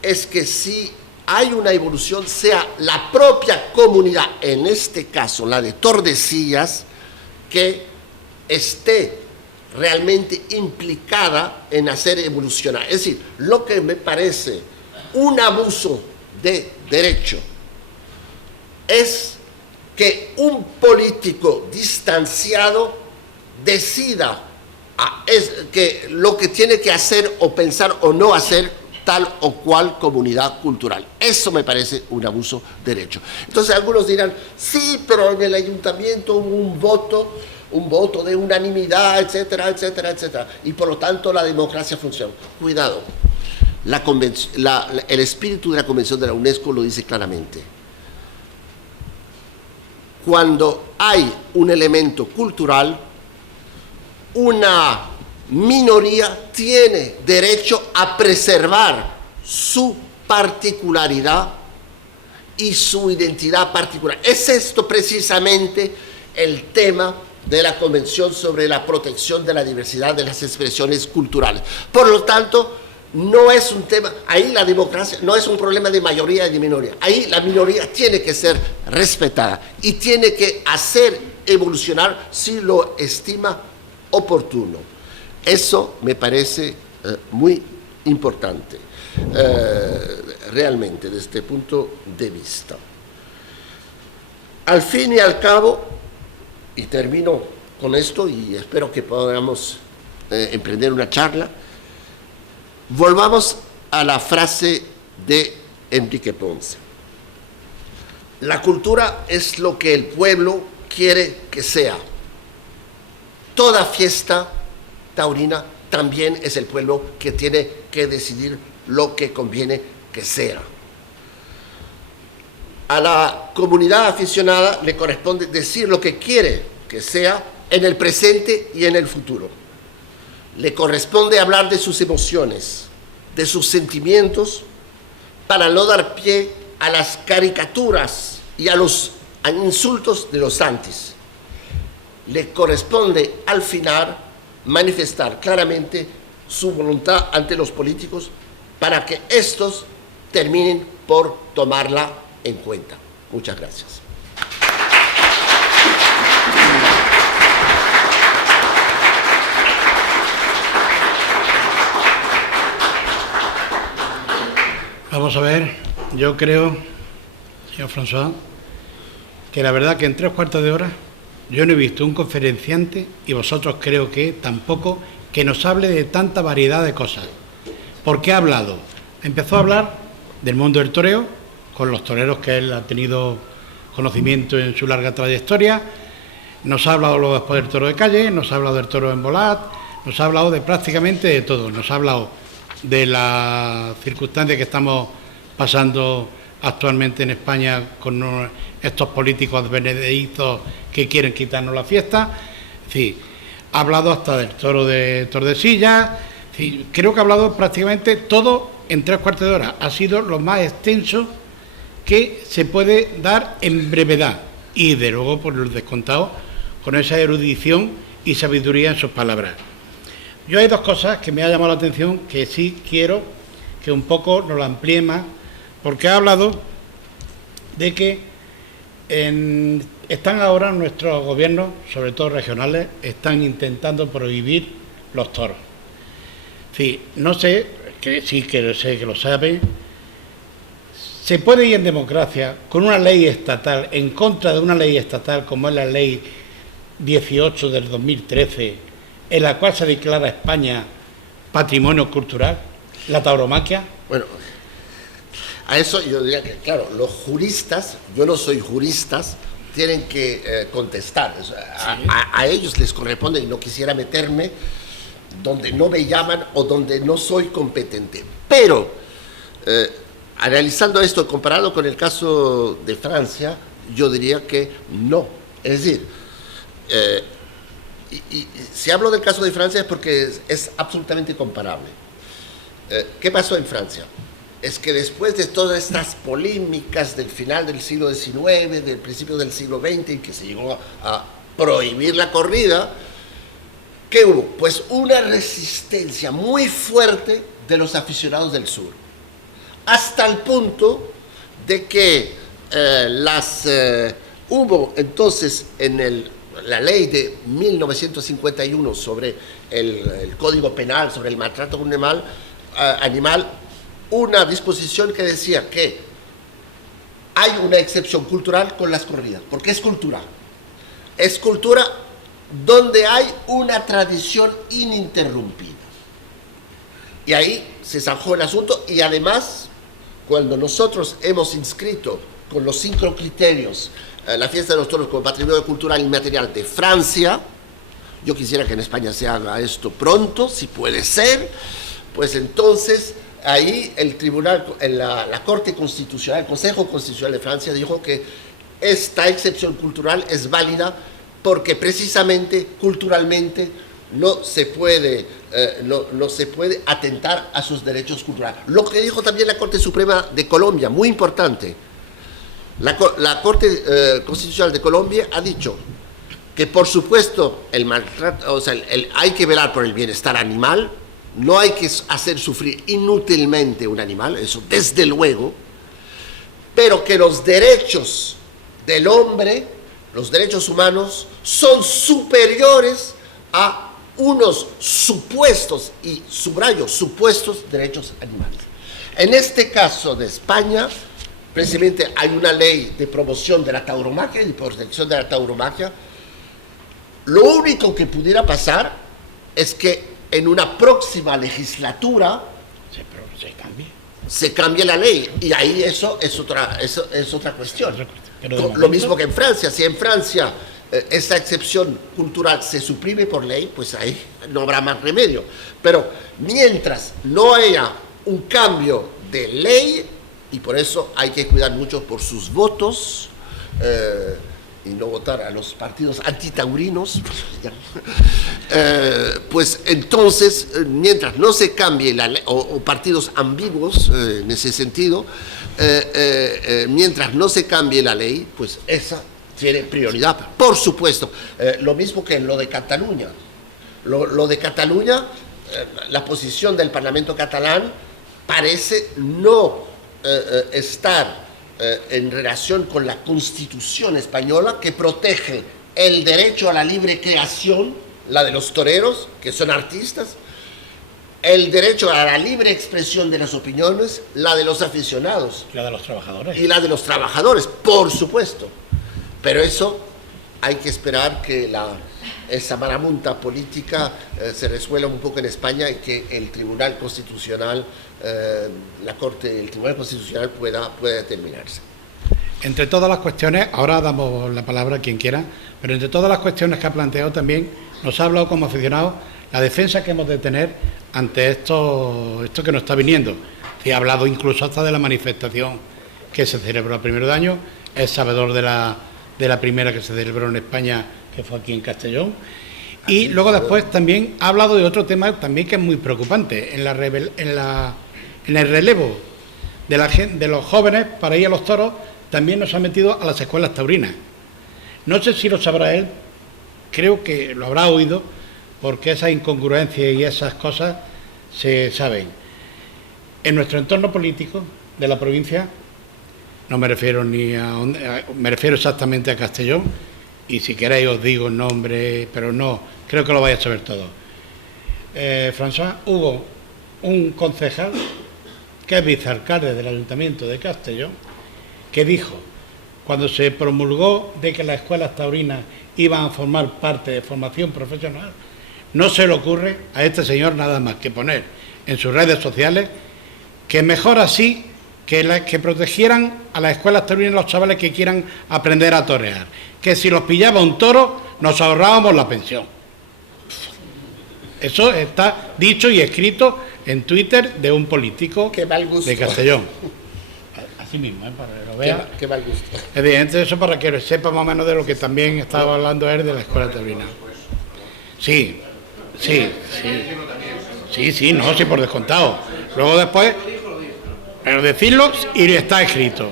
es que si hay una evolución, sea la propia comunidad, en este caso la de Tordesillas, que esté realmente implicada en hacer evolucionar. Es decir, lo que me parece un abuso de derecho es que un político distanciado decida que lo que tiene que hacer o pensar o no hacer tal o cual comunidad cultural. Eso me parece un abuso de derecho. Entonces algunos dirán, sí, pero en el ayuntamiento hubo un voto de unanimidad, etcétera, etcétera, etcétera, y por lo tanto la democracia funciona. Cuidado, el espíritu de la Convención de la UNESCO lo dice claramente. Cuando hay un elemento cultural, una minoría tiene derecho a preservar su particularidad y su identidad particular. Es esto precisamente el tema de la Convención sobre la protección de la diversidad de las expresiones culturales. Por lo tanto, no es un tema, ahí la democracia no es un problema de mayoría y de minoría. Ahí la minoría tiene que ser respetada y tiene que hacer evolucionar si lo estima oportuno. Eso me parece muy importante, realmente, desde este punto de vista. Al fin y al cabo, y termino con esto y espero que podamos emprender una charla, volvamos a la frase de Enrique Ponce. La cultura es lo que el pueblo quiere que sea. Toda fiesta taurina también es el pueblo que tiene que decidir lo que conviene que sea. A la comunidad aficionada le corresponde decir lo que quiere que sea en el presente y en el futuro. Le corresponde hablar de sus emociones, de sus sentimientos, para no dar pie a las caricaturas y a los insultos de los antis. Le corresponde al final manifestar claramente su voluntad ante los políticos para que estos terminen por tomarla en cuenta. Muchas gracias. Vamos a ver, yo creo, señor François, que la verdad que en 3/4 de hora yo no he visto un conferenciante, y vosotros creo que tampoco, que nos hable de tanta variedad de cosas. ¿Por qué ha hablado? Empezó a hablar del mundo del toreo, con los toreros que él ha tenido conocimiento en su larga trayectoria. Nos ha hablado luego después del toro de calle, nos ha hablado del toro en Volat, nos ha hablado de prácticamente de todo. Nos ha hablado de la circunstancia que estamos pasando actualmente en España con estos políticos benedictos que quieren quitarnos la fiesta. Sí, ha hablado hasta del toro de Tordesillas. Sí, creo que ha hablado prácticamente todo en 3/4 de hora. Ha sido lo más extenso que se puede dar en brevedad y, de luego, por los descontados, con esa erudición y sabiduría en sus palabras. Yo hay dos cosas que me ha llamado la atención que sí quiero que un poco nos la amplíe más, porque ha hablado de que Están ahora nuestros gobiernos, sobre todo regionales, están intentando prohibir los toros. Sí, no sé, que sí que sé que lo saben. Se puede ir en democracia con una ley estatal, en contra de una ley estatal como es la ley 18 del 2013, en la cual se declara España patrimonio cultural, la tauromaquia. Bueno, a eso yo diría que, claro, los juristas, yo no soy juristas, tienen que contestar. O sea, a ellos les corresponde, y no quisiera meterme donde no me llaman o donde no soy competente. Pero, analizando esto, comparado con el caso de Francia, yo diría que no. Es decir, y si hablo del caso de Francia es porque es absolutamente comparable. ¿Qué pasó en Francia? Es que después de todas estas polémicas del final del siglo XIX, del principio del siglo XX, en que se llegó a prohibir la corrida, ¿qué hubo? Pues una resistencia muy fuerte de los aficionados del sur, hasta el punto de que hubo entonces en la ley de 1951 sobre el Código Penal, sobre el maltrato animal, una disposición que decía que hay una excepción cultural con las corridas, porque es cultura. Es cultura donde hay una tradición ininterrumpida. Y ahí se zanjó el asunto, y además, cuando nosotros hemos inscrito con los 5 criterios la fiesta de los toros como patrimonio cultural inmaterial de Francia, yo quisiera que en España se haga esto pronto, si puede ser, pues entonces ahí el tribunal, la Corte Constitucional, el Consejo Constitucional de Francia dijo que esta excepción cultural es válida porque precisamente culturalmente no se puede atentar a sus derechos culturales. Lo que dijo también la Corte Suprema de Colombia, muy importante. La Corte Constitucional de Colombia ha dicho que, por supuesto, el maltrato, o sea, hay que velar por el bienestar animal, no hay que hacer sufrir inútilmente un animal, eso desde luego, pero que los derechos del hombre, los derechos humanos, son superiores a unos supuestos, y subrayo, supuestos derechos animales. En este caso de España, precisamente hay una ley de promoción de la tauromaquia y de protección de la tauromaquia. Lo único que pudiera pasar es que en una próxima legislatura se cambie la ley, y ahí eso es otra cuestión. Lo mismo que en Francia. Si en Francia esa excepción cultural se suprime por ley, pues ahí no habrá más remedio. Pero mientras no haya un cambio de ley, y por eso hay que cuidar mucho por sus votos, y no votar a los partidos antitaurinos, pues entonces, mientras no se cambie la ley, o partidos ambiguos en ese sentido, mientras no se cambie la ley, pues esa tiene prioridad. Por supuesto, lo mismo que en lo de Cataluña. Lo de Cataluña, la posición del Parlamento catalán parece no estar en relación con la Constitución española, que protege el derecho a la libre creación, la de los toreros, que son artistas, el derecho a la libre expresión de las opiniones, la de los aficionados. La de los trabajadores. Y la de los trabajadores, por supuesto. Pero eso hay que esperar que esa marabunta política se resuelva un poco en España, y que el Tribunal Constitucional, el Tribunal Constitucional pueda determinarse. Entre todas las cuestiones, ahora damos la palabra a quien quiera, pero entre todas las cuestiones que ha planteado también, nos ha hablado como aficionados la defensa que hemos de tener ante esto que nos está viniendo. Y ha hablado incluso hasta de la manifestación que se celebró el 1 de año, es sabedor de la primera que se celebró en España, que fue aquí en Castellón. Y luego después también ha hablado de otro tema también que es muy preocupante, en el relevo de los jóvenes para ir a los toros. También nos ha metido a las escuelas taurinas. No sé si lo sabrá él, creo que lo habrá oído, porque esas incongruencias y esas cosas se saben. En nuestro entorno político de la provincia no me refiero me refiero exactamente a Castellón, y si queréis os digo el nombre, pero no, creo que lo vais a saber todo. François, hubo un concejal que es vicealcalde del Ayuntamiento de Castellón, que dijo, cuando se promulgó de que las escuelas taurinas iban a formar parte de formación profesional, no se le ocurre a este señor nada más que poner en sus redes sociales que mejor así que protegieran a las escuelas taurinas los chavales que quieran aprender a torear, que si los pillaba un toro nos ahorrábamos la pensión. Eso está dicho y escrito en Twitter de un político de Castellón. Así mismo, para que lo vea. Qué mal gusto. Evidentemente eso para que sepa más o menos de lo que también estaba hablando él de la escuela taurina. Sí, no, sí, por descontado. Luego después, pero decirlo y está escrito.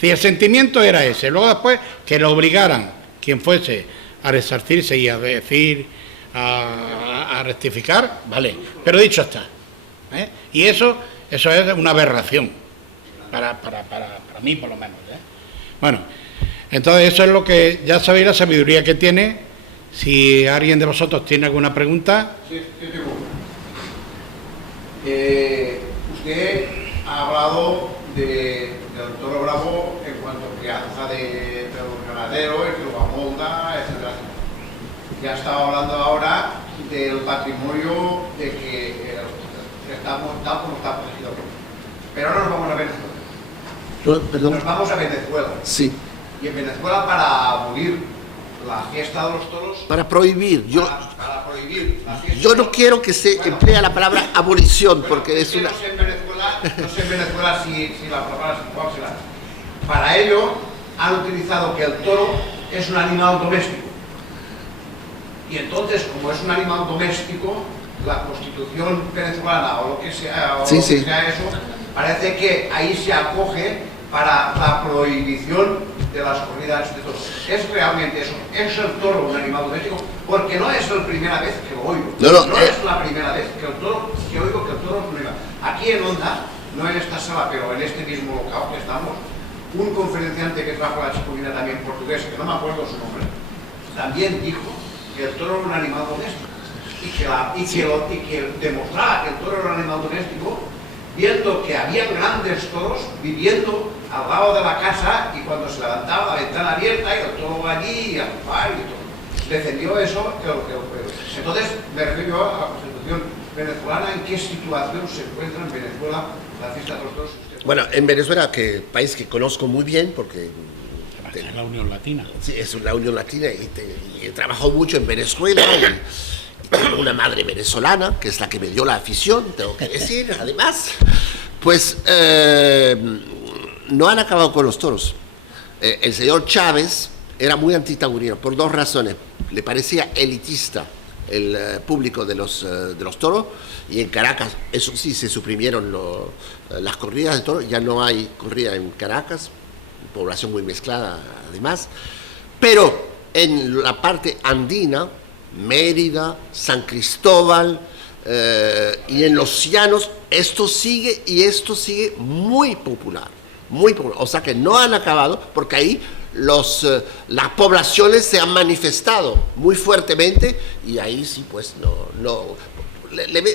Si el sentimiento era ese, luego después que lo obligaran, quien fuese, a resarcirse y a decir, a rectificar, vale, pero dicho está. Y eso es una aberración, para mí por lo menos. Bueno, entonces eso es lo que, ya sabéis la sabiduría que tiene. Si alguien de vosotros tiene alguna pregunta. Sí, tengo una. Usted ha hablado del toro bravo en cuanto a crianza de ganadero, el que lo amonda, etcétera. Ya estaba hablando ahora del patrimonio de que estamos tal como está protegido. Pero ahora nos vamos a Venezuela. ¿Perdón? Nos vamos a Venezuela. Sí. Y en Venezuela, para abolir la fiesta de los toros, Para prohibir. para prohibir la fiesta. Yo no quiero que se emplee la palabra abolición, porque es una... No sé en Venezuela si la palabra cuál será. Para ello han utilizado que el toro es un animal doméstico. Y entonces, como es un animal doméstico, la Constitución venezolana o lo que sea, sea eso, parece que ahí se acoge para la prohibición de las corridas de toros. Es realmente eso. ¿Es el toro un animal doméstico? Porque no es la primera vez que lo oigo. No es la primera vez que oigo que el toro es un animal. Aquí en Onda, no en esta sala, pero en este mismo local que estamos, un conferenciante que trajo la chapulina también portugués, que no me acuerdo su nombre, también dijo que el toro era un animal doméstico y que demostraba que el toro era un animal doméstico viendo que había grandes toros viviendo al lado de la casa, y cuando se levantaba la ventana abierta y el toro allí y al par y todo. Defendió eso. Entonces me refiero a la Constitución venezolana. ¿En qué situación se encuentra en Venezuela la fiesta de los toros? Bueno, en Venezuela, que país que conozco muy bien, porque... Es la Unión Latina. Sí, es la Unión Latina, y he trabajado mucho en Venezuela, y tengo una madre venezolana, que es la que me dio la afición, tengo que decir, además. Pues no han acabado con los toros. El señor Chávez era muy antitaurino, por dos razones. Le parecía elitista el público de los toros, y en Caracas, eso sí, se suprimieron las corridas de toros, ya no hay corrida en Caracas, población muy mezclada además, pero en la parte andina, Mérida, San Cristóbal y en los llanos, esto sigue muy popular, o sea que no han acabado, porque ahí las poblaciones se han manifestado muy fuertemente, y ahí sí pues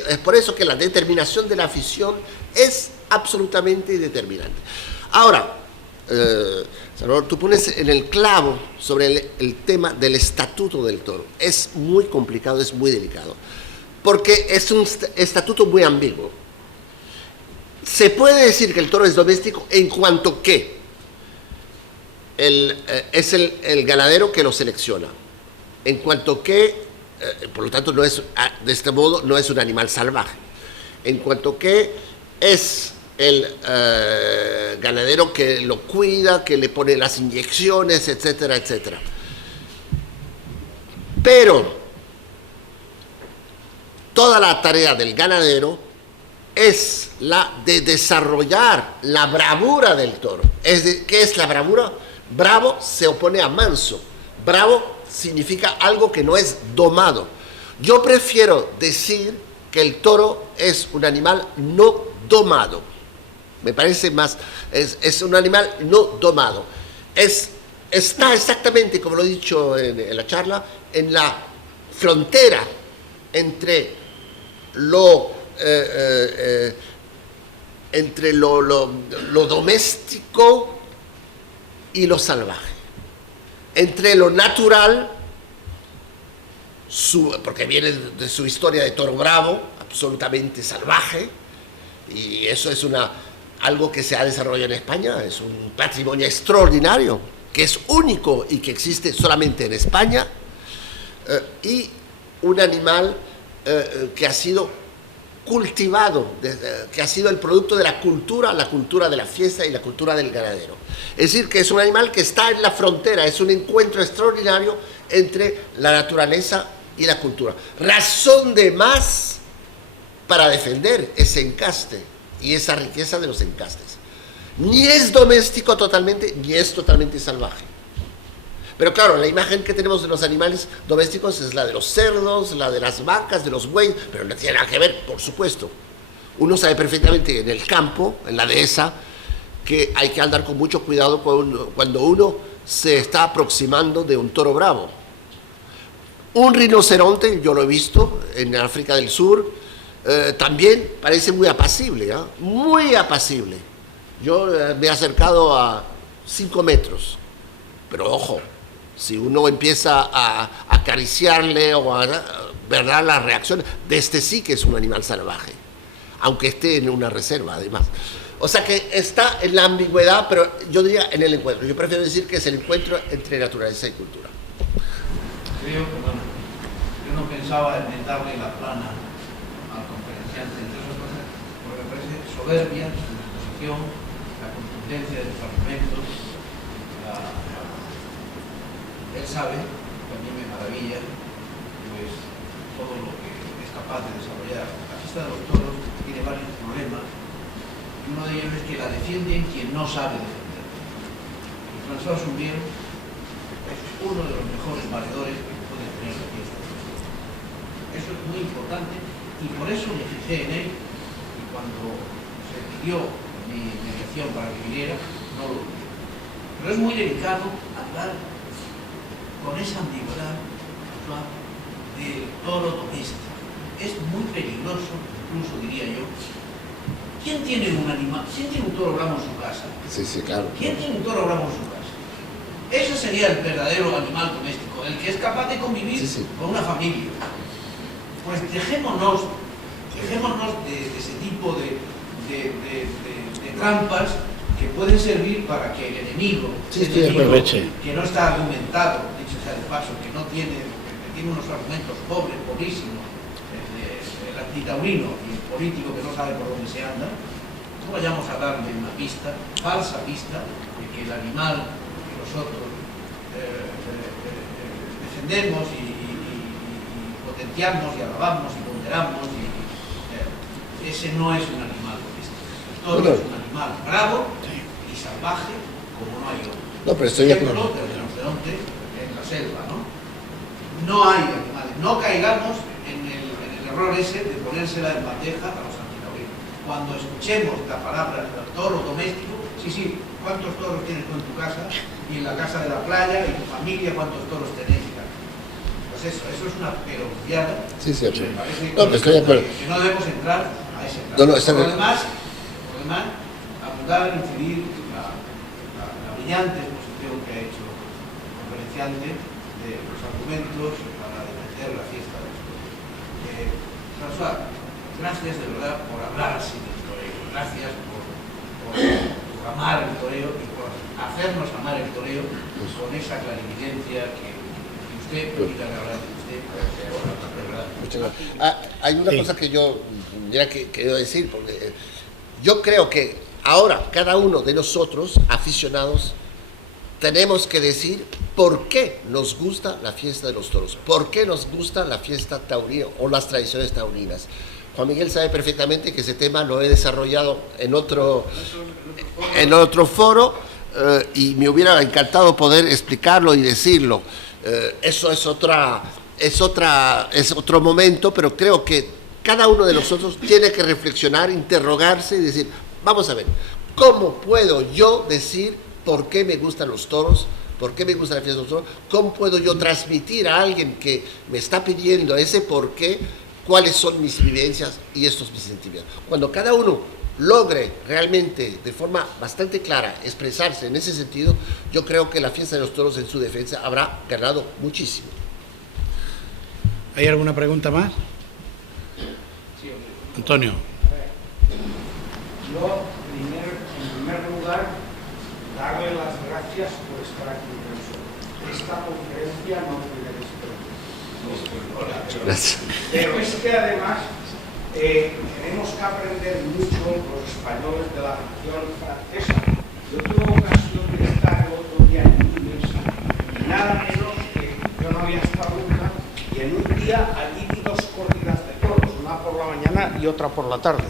es por eso que la determinación de la afición es absolutamente determinante. Ahora, Salvador, tú pones en el clavo sobre el tema del estatuto del toro. Es muy complicado, es muy delicado, porque es un estatuto muy ambiguo. Se puede decir que el toro es doméstico en cuanto que es el ganadero que lo selecciona, en cuanto que, por lo tanto, de este modo no es un animal salvaje, en cuanto que es el ganadero que lo cuida, que le pone las inyecciones, etcétera, etcétera. Pero toda la tarea del ganadero es la de desarrollar la bravura del toro. ¿Qué es la bravura? Bravo se opone a manso. Bravo significa algo que no es domado. Yo prefiero decir que el toro es un animal no domado. Me parece más, es un animal no domado. Está exactamente, como lo he dicho en la charla, en la frontera entre lo doméstico y lo salvaje, entre lo natural, porque viene de su historia de toro bravo, absolutamente salvaje, y eso es algo que se ha desarrollado en España, es un patrimonio extraordinario, que es único y que existe solamente en España, y un animal que ha sido cultivado, que ha sido el producto de la cultura de la fiesta y la cultura del ganadero. Es decir, que es un animal que está en la frontera, es un encuentro extraordinario entre la naturaleza y la cultura. Razón de más para defender ese encaste y esa riqueza de los encastes. Ni es doméstico totalmente, ni es totalmente salvaje. Pero claro, la imagen que tenemos de los animales domésticos es la de los cerdos, la de las vacas, de los bueyes, pero no tiene nada que ver, por supuesto. Uno sabe perfectamente en el campo, en la dehesa, que hay que andar con mucho cuidado cuando uno se está aproximando de un toro bravo. Un rinoceronte, yo lo he visto en África del Sur, también parece muy apacible, ¿eh? Muy apacible. Yo me he acercado a 5 metros, pero ojo, si uno empieza a acariciarle o a ver la reacción, de este sí que es un animal salvaje, aunque esté en una reserva además. O sea que está en la ambigüedad, pero yo diría en el encuentro. Yo prefiero decir que es el encuentro entre naturaleza y cultura. Creo que, bueno, yo no pensaba en darle la plana al conferenciante, entre otras cosas, porque me parece soberbia su exposición, la contundencia de sus argumentos. Él sabe, que a mí me maravilla, pues todo lo que es capaz de desarrollar. La fiesta de los toros tiene varios problemas, y uno de ellos es que la defienden quien no sabe defender. Y François Soumier es uno de los mejores valedores que puede tener la fiesta de los toros. Eso es muy importante, y por eso me fijé en él, y cuando se pidió mi mediación para que viniera, no lo vi. Pero es muy delicado hablar con esa ambigüedad del toro doméstico. Es muy peligroso, incluso diría yo. ¿Quién tiene un animal? ¿Quién tiene un toro bravo en su casa? Sí, sí, claro. ¿Quién tiene un toro bravo en su casa? Ese sería el verdadero animal doméstico, el que es capaz de convivir con una familia. Pues dejémonos de ese tipo de trampas que pueden servir para que el enemigo, que no está argumentado, dicho sea de paso, que tiene unos argumentos pobrísimos, el antitaurino y el político que no sabe por dónde se anda, no vayamos a darle una pista, falsa pista, de que el animal que nosotros defendemos y potenciamos y alabamos y ponderamos, ese no es un animal doméstico. El toro es un animal bravo y salvaje como no hay otro. No, pero estoy de acuerdo. El rinoceronte en la selva, ¿no? No hay animales. No caigamos en el error ese de ponérsela en bandeja a los antitaurinos. Cuando escuchemos la palabra toro doméstico, sí, ¿cuántos toros tienes tú en tu casa? Y en la casa de la playa, y tu familia, ¿cuántos toros tenéis? Pues eso es una perofiada. Sí, me parece no, estoy de acuerdo. Que no debemos entrar a ese plan. No, por lo demás, abundar, incidir la brillante exposición que ha hecho el conferenciante de los argumentos para defender la fiesta de los toros. François, gracias de verdad por hablar así del toreo, gracias por amar el toreo y por hacernos amar el toreo con esa clarividencia que usted, permítame hablar de usted, de verdad. Muchas gracias. Hay una cosa que yo ya quiero decir, porque yo creo que ahora cada uno de nosotros, aficionados, tenemos que decir por qué nos gusta la fiesta de los toros, por qué nos gusta la fiesta taurina o las tradiciones taurinas. Juan Miguel sabe perfectamente que ese tema lo he desarrollado en otro foro y me hubiera encantado poder explicarlo y decirlo. Eso es otro momento, pero creo que cada uno de nosotros tiene que reflexionar, interrogarse y decir Vamos a ver, ¿cómo puedo yo decir por qué me gustan los toros? ¿Por qué me gusta la fiesta de los toros? ¿Cómo puedo yo transmitir a alguien que me está pidiendo ese por qué, cuáles son mis vivencias y estos mis sentimientos? Cuando cada uno logre realmente de forma bastante clara expresarse en ese sentido, yo creo que la fiesta de los toros en su defensa habrá ganado muchísimo. ¿Hay alguna pregunta más? Antonio. Yo, en primer lugar, darle las gracias por estar aquí con nosotros. Esta conferencia no tiene desperdicio. Gracias. Pero es que además tenemos que aprender mucho los españoles de la nación francesa. Yo tuve ocasión de estar el otro día en Nimes, y nada menos que yo no había estado nunca, y en un día allí vi 2 corridas de toros, una por la mañana y otra por la tarde.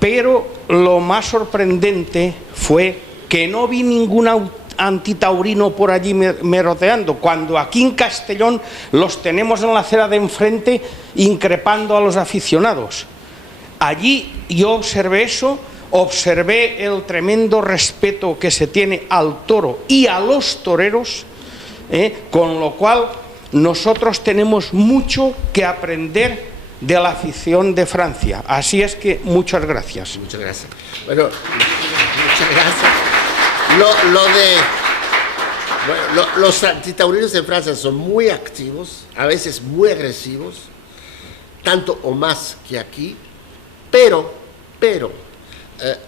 Pero lo más sorprendente fue que no vi ningún antitaurino por allí merodeando, cuando aquí en Castellón los tenemos en la acera de enfrente increpando a los aficionados. Allí yo observé eso, observé el tremendo respeto que se tiene al toro y a los toreros, con lo cual nosotros tenemos mucho que aprender de la afición de Francia. Así es que muchas gracias. Muchas gracias. Bueno, muchas gracias. Los antitaurinos en Francia son muy activos, a veces muy agresivos, tanto o más que aquí, pero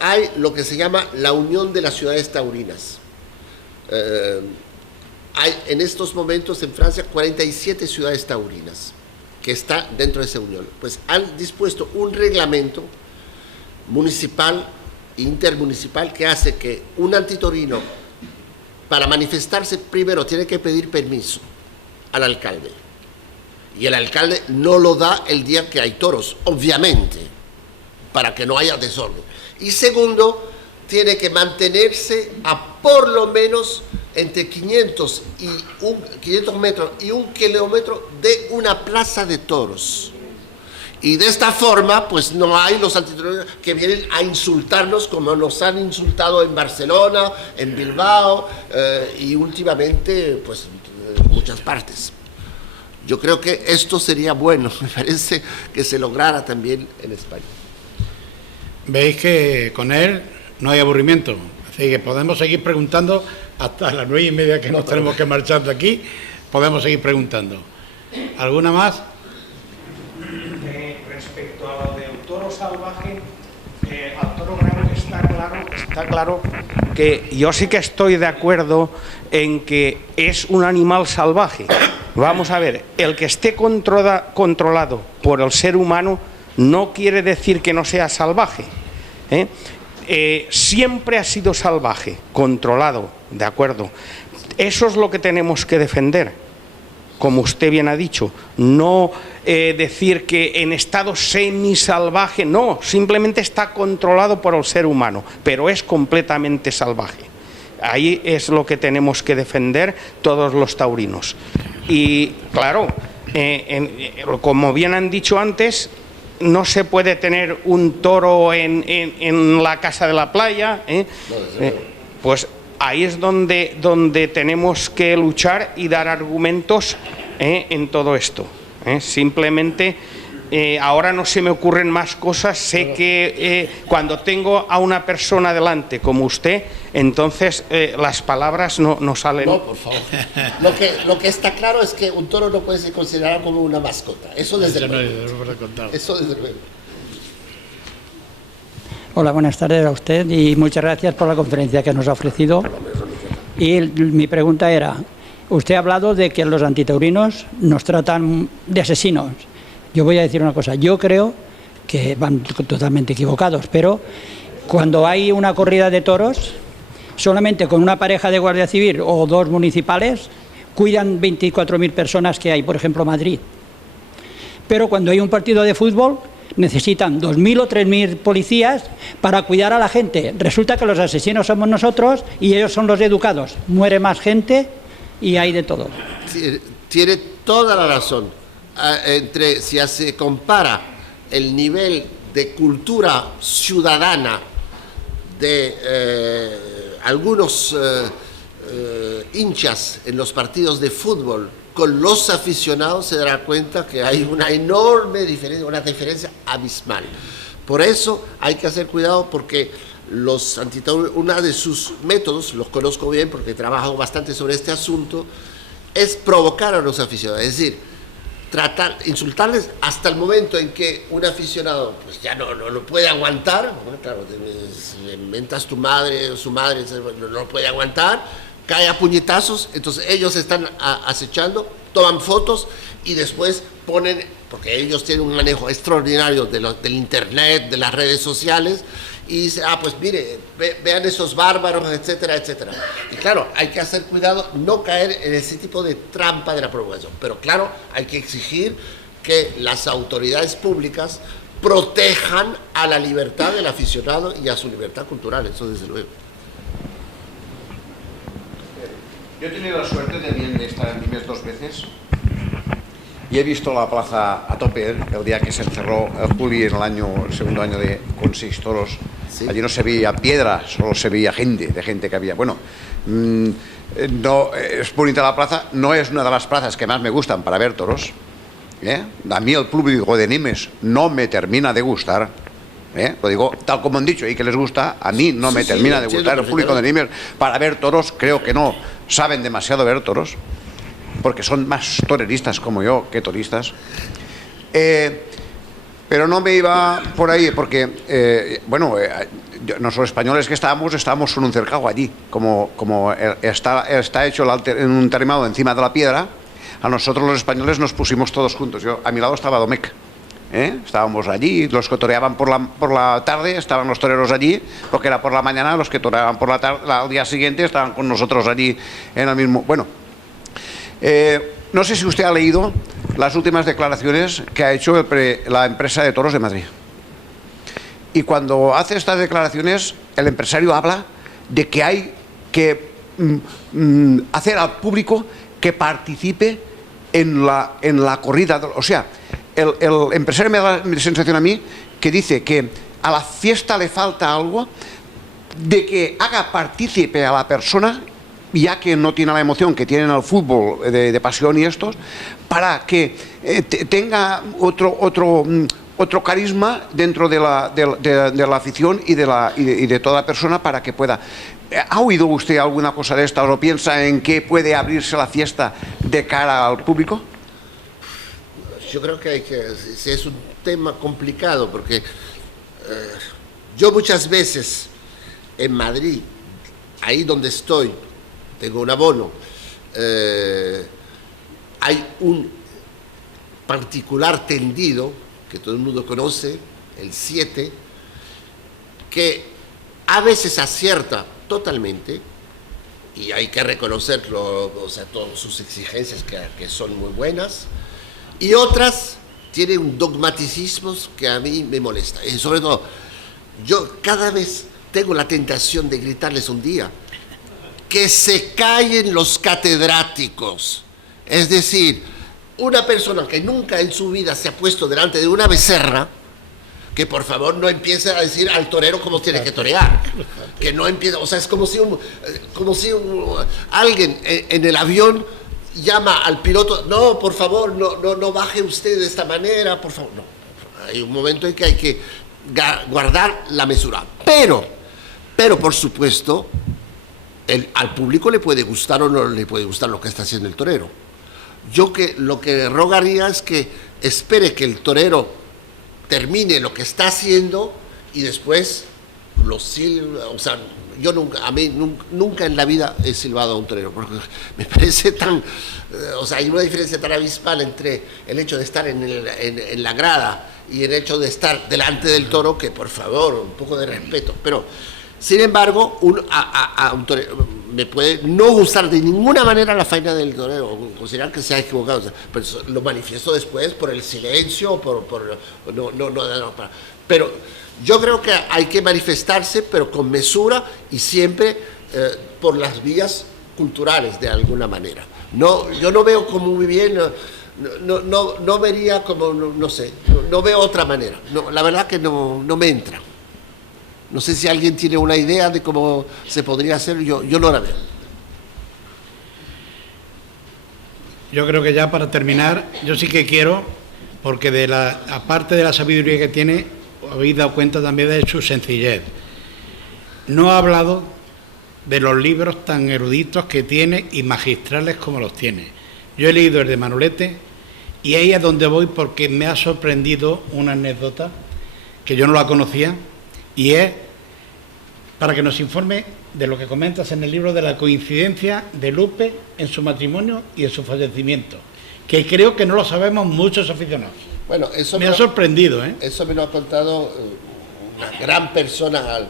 hay lo que se llama la Unión de las Ciudades Taurinas. Hay en estos momentos en Francia 47 ciudades taurinas que está dentro de esa unión. Pues han dispuesto un reglamento municipal, intermunicipal, que hace que un antitorino, para manifestarse, primero tiene que pedir permiso al alcalde. Y el alcalde no lo da el día que hay toros, obviamente, para que no haya desorden. Y segundo, tiene que mantenerse a por lo menos entre 500 metros y 1 kilómetro de una plaza de toros. Y de esta forma, pues no hay los antitorinos que vienen a insultarnos como nos han insultado en Barcelona, en Bilbao y últimamente, pues, en muchas partes. Yo creo que esto sería bueno, me parece que se lograra también en España. Veis que con él no hay aburrimiento, así que podemos seguir preguntando hasta las 9:30 que nos tenemos que marchar de aquí, podemos seguir preguntando. ¿Alguna más? Respecto a lo del toro salvaje, al toro bravo está claro que yo sí que estoy de acuerdo en que es un animal salvaje. Vamos a ver, el que esté controlado por el ser humano no quiere decir que no sea salvaje. Siempre ha sido salvaje, controlado, de acuerdo. Eso es lo que tenemos que defender, como usted bien ha dicho. No decir que en estado semisalvaje, no, simplemente está controlado por el ser humano, pero es completamente salvaje. Ahí es lo que tenemos que defender todos los taurinos. Y claro, como bien han dicho antes, no se puede tener un toro en la casa de la playa, pues ahí es donde tenemos que luchar y dar argumentos en todo esto. Simplemente ahora no se me ocurren más cosas. Sé que cuando tengo a una persona delante como usted, entonces las palabras no salen. No, por favor. Lo que está claro es que un toro no puede ser considerado como una mascota. Eso desde luego. Eso desde luego. Hola, buenas tardes a usted y muchas gracias por la conferencia que nos ha ofrecido. Y mi pregunta era, usted ha hablado de que los antitaurinos nos tratan de asesinos. Yo voy a decir una cosa, yo creo que van totalmente equivocados, pero cuando hay una corrida de toros, solamente con una pareja de guardia civil o 2 municipales, cuidan 24.000 personas que hay, por ejemplo, Madrid. Pero cuando hay un partido de fútbol, necesitan 2.000 o 3.000 policías para cuidar a la gente. Resulta que los asesinos somos nosotros y ellos son los educados. Muere más gente y hay de todo. Tiene toda la razón. Si se compara el nivel de cultura ciudadana de algunos hinchas en los partidos de fútbol con los aficionados, se dará cuenta que hay una enorme diferencia, una diferencia abismal. Por eso hay que hacer cuidado, porque los antitaurinos, uno de sus métodos, los conozco bien porque he trabajado bastante sobre este asunto, es provocar a los aficionados, es decir, insultarles hasta el momento en que un aficionado pues ya no lo puede aguantar. Bueno, claro, le inventas tu madre o su madre, no lo puede aguantar, cae a puñetazos, entonces ellos están acechando, toman fotos y después ponen, porque ellos tienen un manejo extraordinario del internet, de las redes sociales, y dicen, pues mire, vean esos bárbaros, etcétera, etcétera. Y claro, hay que hacer cuidado, no caer en ese tipo de trampa de la provocación. Pero claro, hay que exigir que las autoridades públicas protejan a la libertad del aficionado y a su libertad cultural, eso desde luego. Yo he tenido la suerte de estar en Nimes 2 veces y he visto la plaza a tope el día que se encerró el Juli en el segundo año con 6 toros. ¿Sí? Allí no se veía piedra, solo se veía gente que había. Bueno, no, es bonita la plaza, no es una de las plazas que más me gustan para ver toros. A mí el público de Nimes no me termina de gustar. Lo digo tal como han dicho y que les gusta, a mí no me termina de gustar el público de Nimes para ver toros. Creo que no saben demasiado ver toros, porque son más toreristas como yo que toristas. Pero no me iba por ahí, porque nosotros los españoles que estábamos con un cercado allí, como está hecho en un tarimado encima de la piedra. A nosotros los españoles nos pusimos todos juntos. A mi lado estaba Domecq. Estábamos allí, los que toreaban por la tarde estaban los toreros allí, porque era por la mañana, los que toreaban por la tarde al día siguiente estaban con nosotros allí en el mismo. Bueno, no sé si usted ha leído las últimas declaraciones que ha hecho la empresa de toros de Madrid. Y cuando hace estas declaraciones, el empresario habla de que hay que hacer al público que participe en la corrida, o sea, el empresario me da la sensación a mí que dice que a la fiesta le falta algo de que haga partícipe a la persona, ya que no tiene la emoción que tiene en el fútbol de pasión y estos, para que tenga otro carisma dentro de la afición y de toda persona, para que pueda. ¿Ha oído usted alguna cosa de esta o piensa en que puede abrirse la fiesta de cara al público? Yo creo que es un tema complicado, porque yo muchas veces en Madrid, ahí donde estoy, tengo un abono, hay un particular tendido que todo el mundo conoce, el 7, que a veces acierta totalmente, y hay que reconocerlo, o sea, todas sus exigencias que son muy buenas, y otras tienen un dogmaticismo que a mí me molesta. Y sobre todo, yo cada vez tengo la tentación de gritarles un día que se callen los catedráticos. Es decir, una persona que nunca en su vida se ha puesto delante de una becerra, que por favor no empiece a decir al torero cómo tiene que torear, que no empiece, o sea, es como si alguien en el avión llama al piloto, no, por favor, no baje usted de esta manera, por favor, no. Hay un momento en que hay que guardar la mesura, pero por supuesto, al público le puede gustar o no le puede gustar lo que está haciendo el torero. Yo lo que rogaría es que espere que el torero termine lo que está haciendo y después lo silba. O sea, yo nunca en la vida he silbado a un torero, porque me parece tan, o sea, hay una diferencia tan abismal entre el hecho de estar en la grada y el hecho de estar delante del toro, que por favor, un poco de respeto. Pero, sin embargo, a un torero me puede no gustar de ninguna manera la faena del torero, considerar que se ha equivocado, o sea, pero lo manifiesto después por el silencio, pero yo creo que hay que manifestarse, pero con mesura y siempre por las vías culturales de alguna manera. No, yo no veo como muy bien no vería como, no sé, no veo otra manera. No, la verdad que no me entra. No sé si alguien tiene una idea de cómo se podría hacer, yo no la veo. Yo creo que ya para terminar, yo sí que quiero, porque aparte de la sabiduría que tiene, habéis dado cuenta también de su sencillez. No ha hablado de los libros tan eruditos que tiene y magistrales como los tiene. Yo he leído el de Manolete y ahí es donde voy porque me ha sorprendido una anécdota que yo no la conocía y es para que nos informe de lo que comentas en el libro de la coincidencia de Lupe en su matrimonio y en su fallecimiento, que creo que no lo sabemos muchos aficionados. Bueno, eso me ha sorprendido, ¿eh? Eso me lo ha contado una gran persona a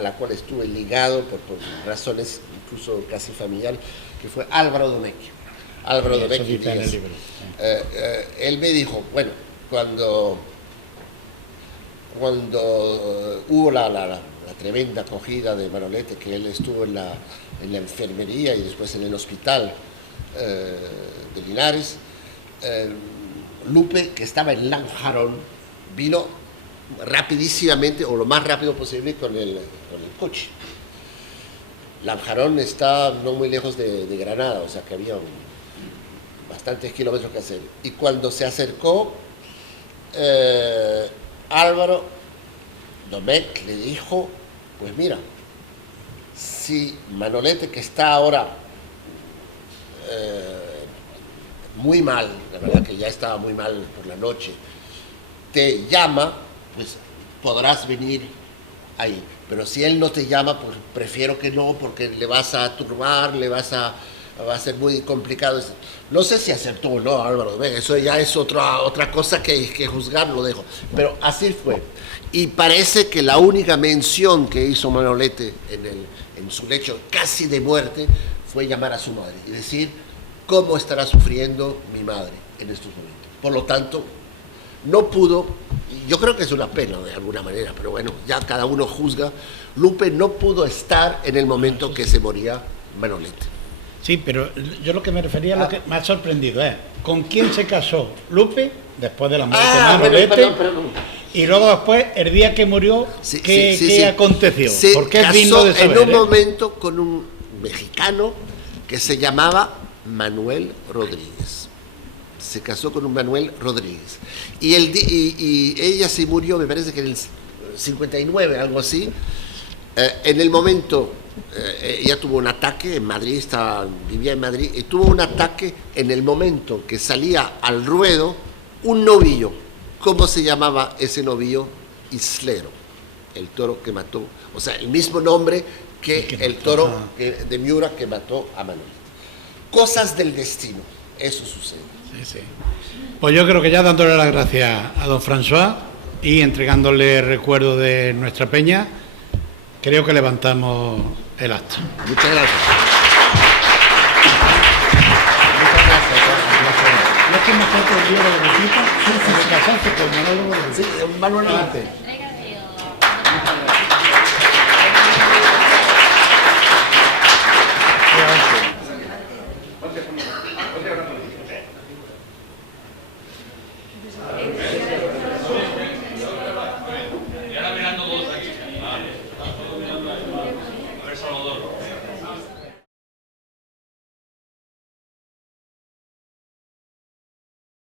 la cual estuve ligado por razones incluso casi familiares, que fue Álvaro Domecq. Álvaro Domecq Díaz. Él me dijo, bueno, cuando hubo la tremenda acogida de Manolete, que él estuvo en la enfermería y después en el hospital de Linares, Lupe, que estaba en Lanjarón, vino rapidísimamente, o lo más rápido posible, con el coche. Lanjarón está no muy lejos de Granada, o sea que había bastantes kilómetros que hacer. Y cuando se acercó, Álvaro Domecq le dijo, pues mira, si Manolete, que está ahora muy mal, la verdad que ya estaba muy mal por la noche, te llama, pues podrás venir ahí. Pero si él no te llama, pues prefiero que no, porque le vas a turbar, va a ser muy complicado. No sé si acertó o no Álvaro Domecq, eso ya es otra cosa que juzgar, lo dejo. Pero así fue. Y parece que la única mención que hizo Manolete en su lecho casi de muerte fue llamar a su madre y decir cómo estará sufriendo mi madre en estos momentos. Por lo tanto, no pudo, yo creo que es una pena de alguna manera, pero bueno, ya cada uno juzga. Lupe no pudo estar en el momento que se moría Manolete. Sí, pero yo lo que me refería, lo que me ha sorprendido es ¿con quién se casó Lupe después de la muerte de Manolete? Perdón. Y luego después, el día que murió, ¿qué aconteció? Porque es digno de saber, en un momento con un mexicano que se llamaba Manuel Rodríguez. Se casó con un Manuel Rodríguez. Y ella se murió, me parece que en el 59, algo así. En el momento, ella tuvo un ataque en Madrid, vivía en Madrid, y tuvo un ataque en el momento que salía al ruedo un novillo. ¿Cómo se llamaba ese novillo? Islero, el toro que mató, o sea, el mismo nombre que el toro de Miura que mató a Manolete. Cosas del destino, eso sucede. Sí. Pues yo creo que ya dándole las gracias a don François y entregándole el recuerdo de nuestra peña, creo que levantamos el acto. Muchas gracias. ¿No es que nosotros el día de la visita? Sí, casarse con Manolo? Sí, Manuel.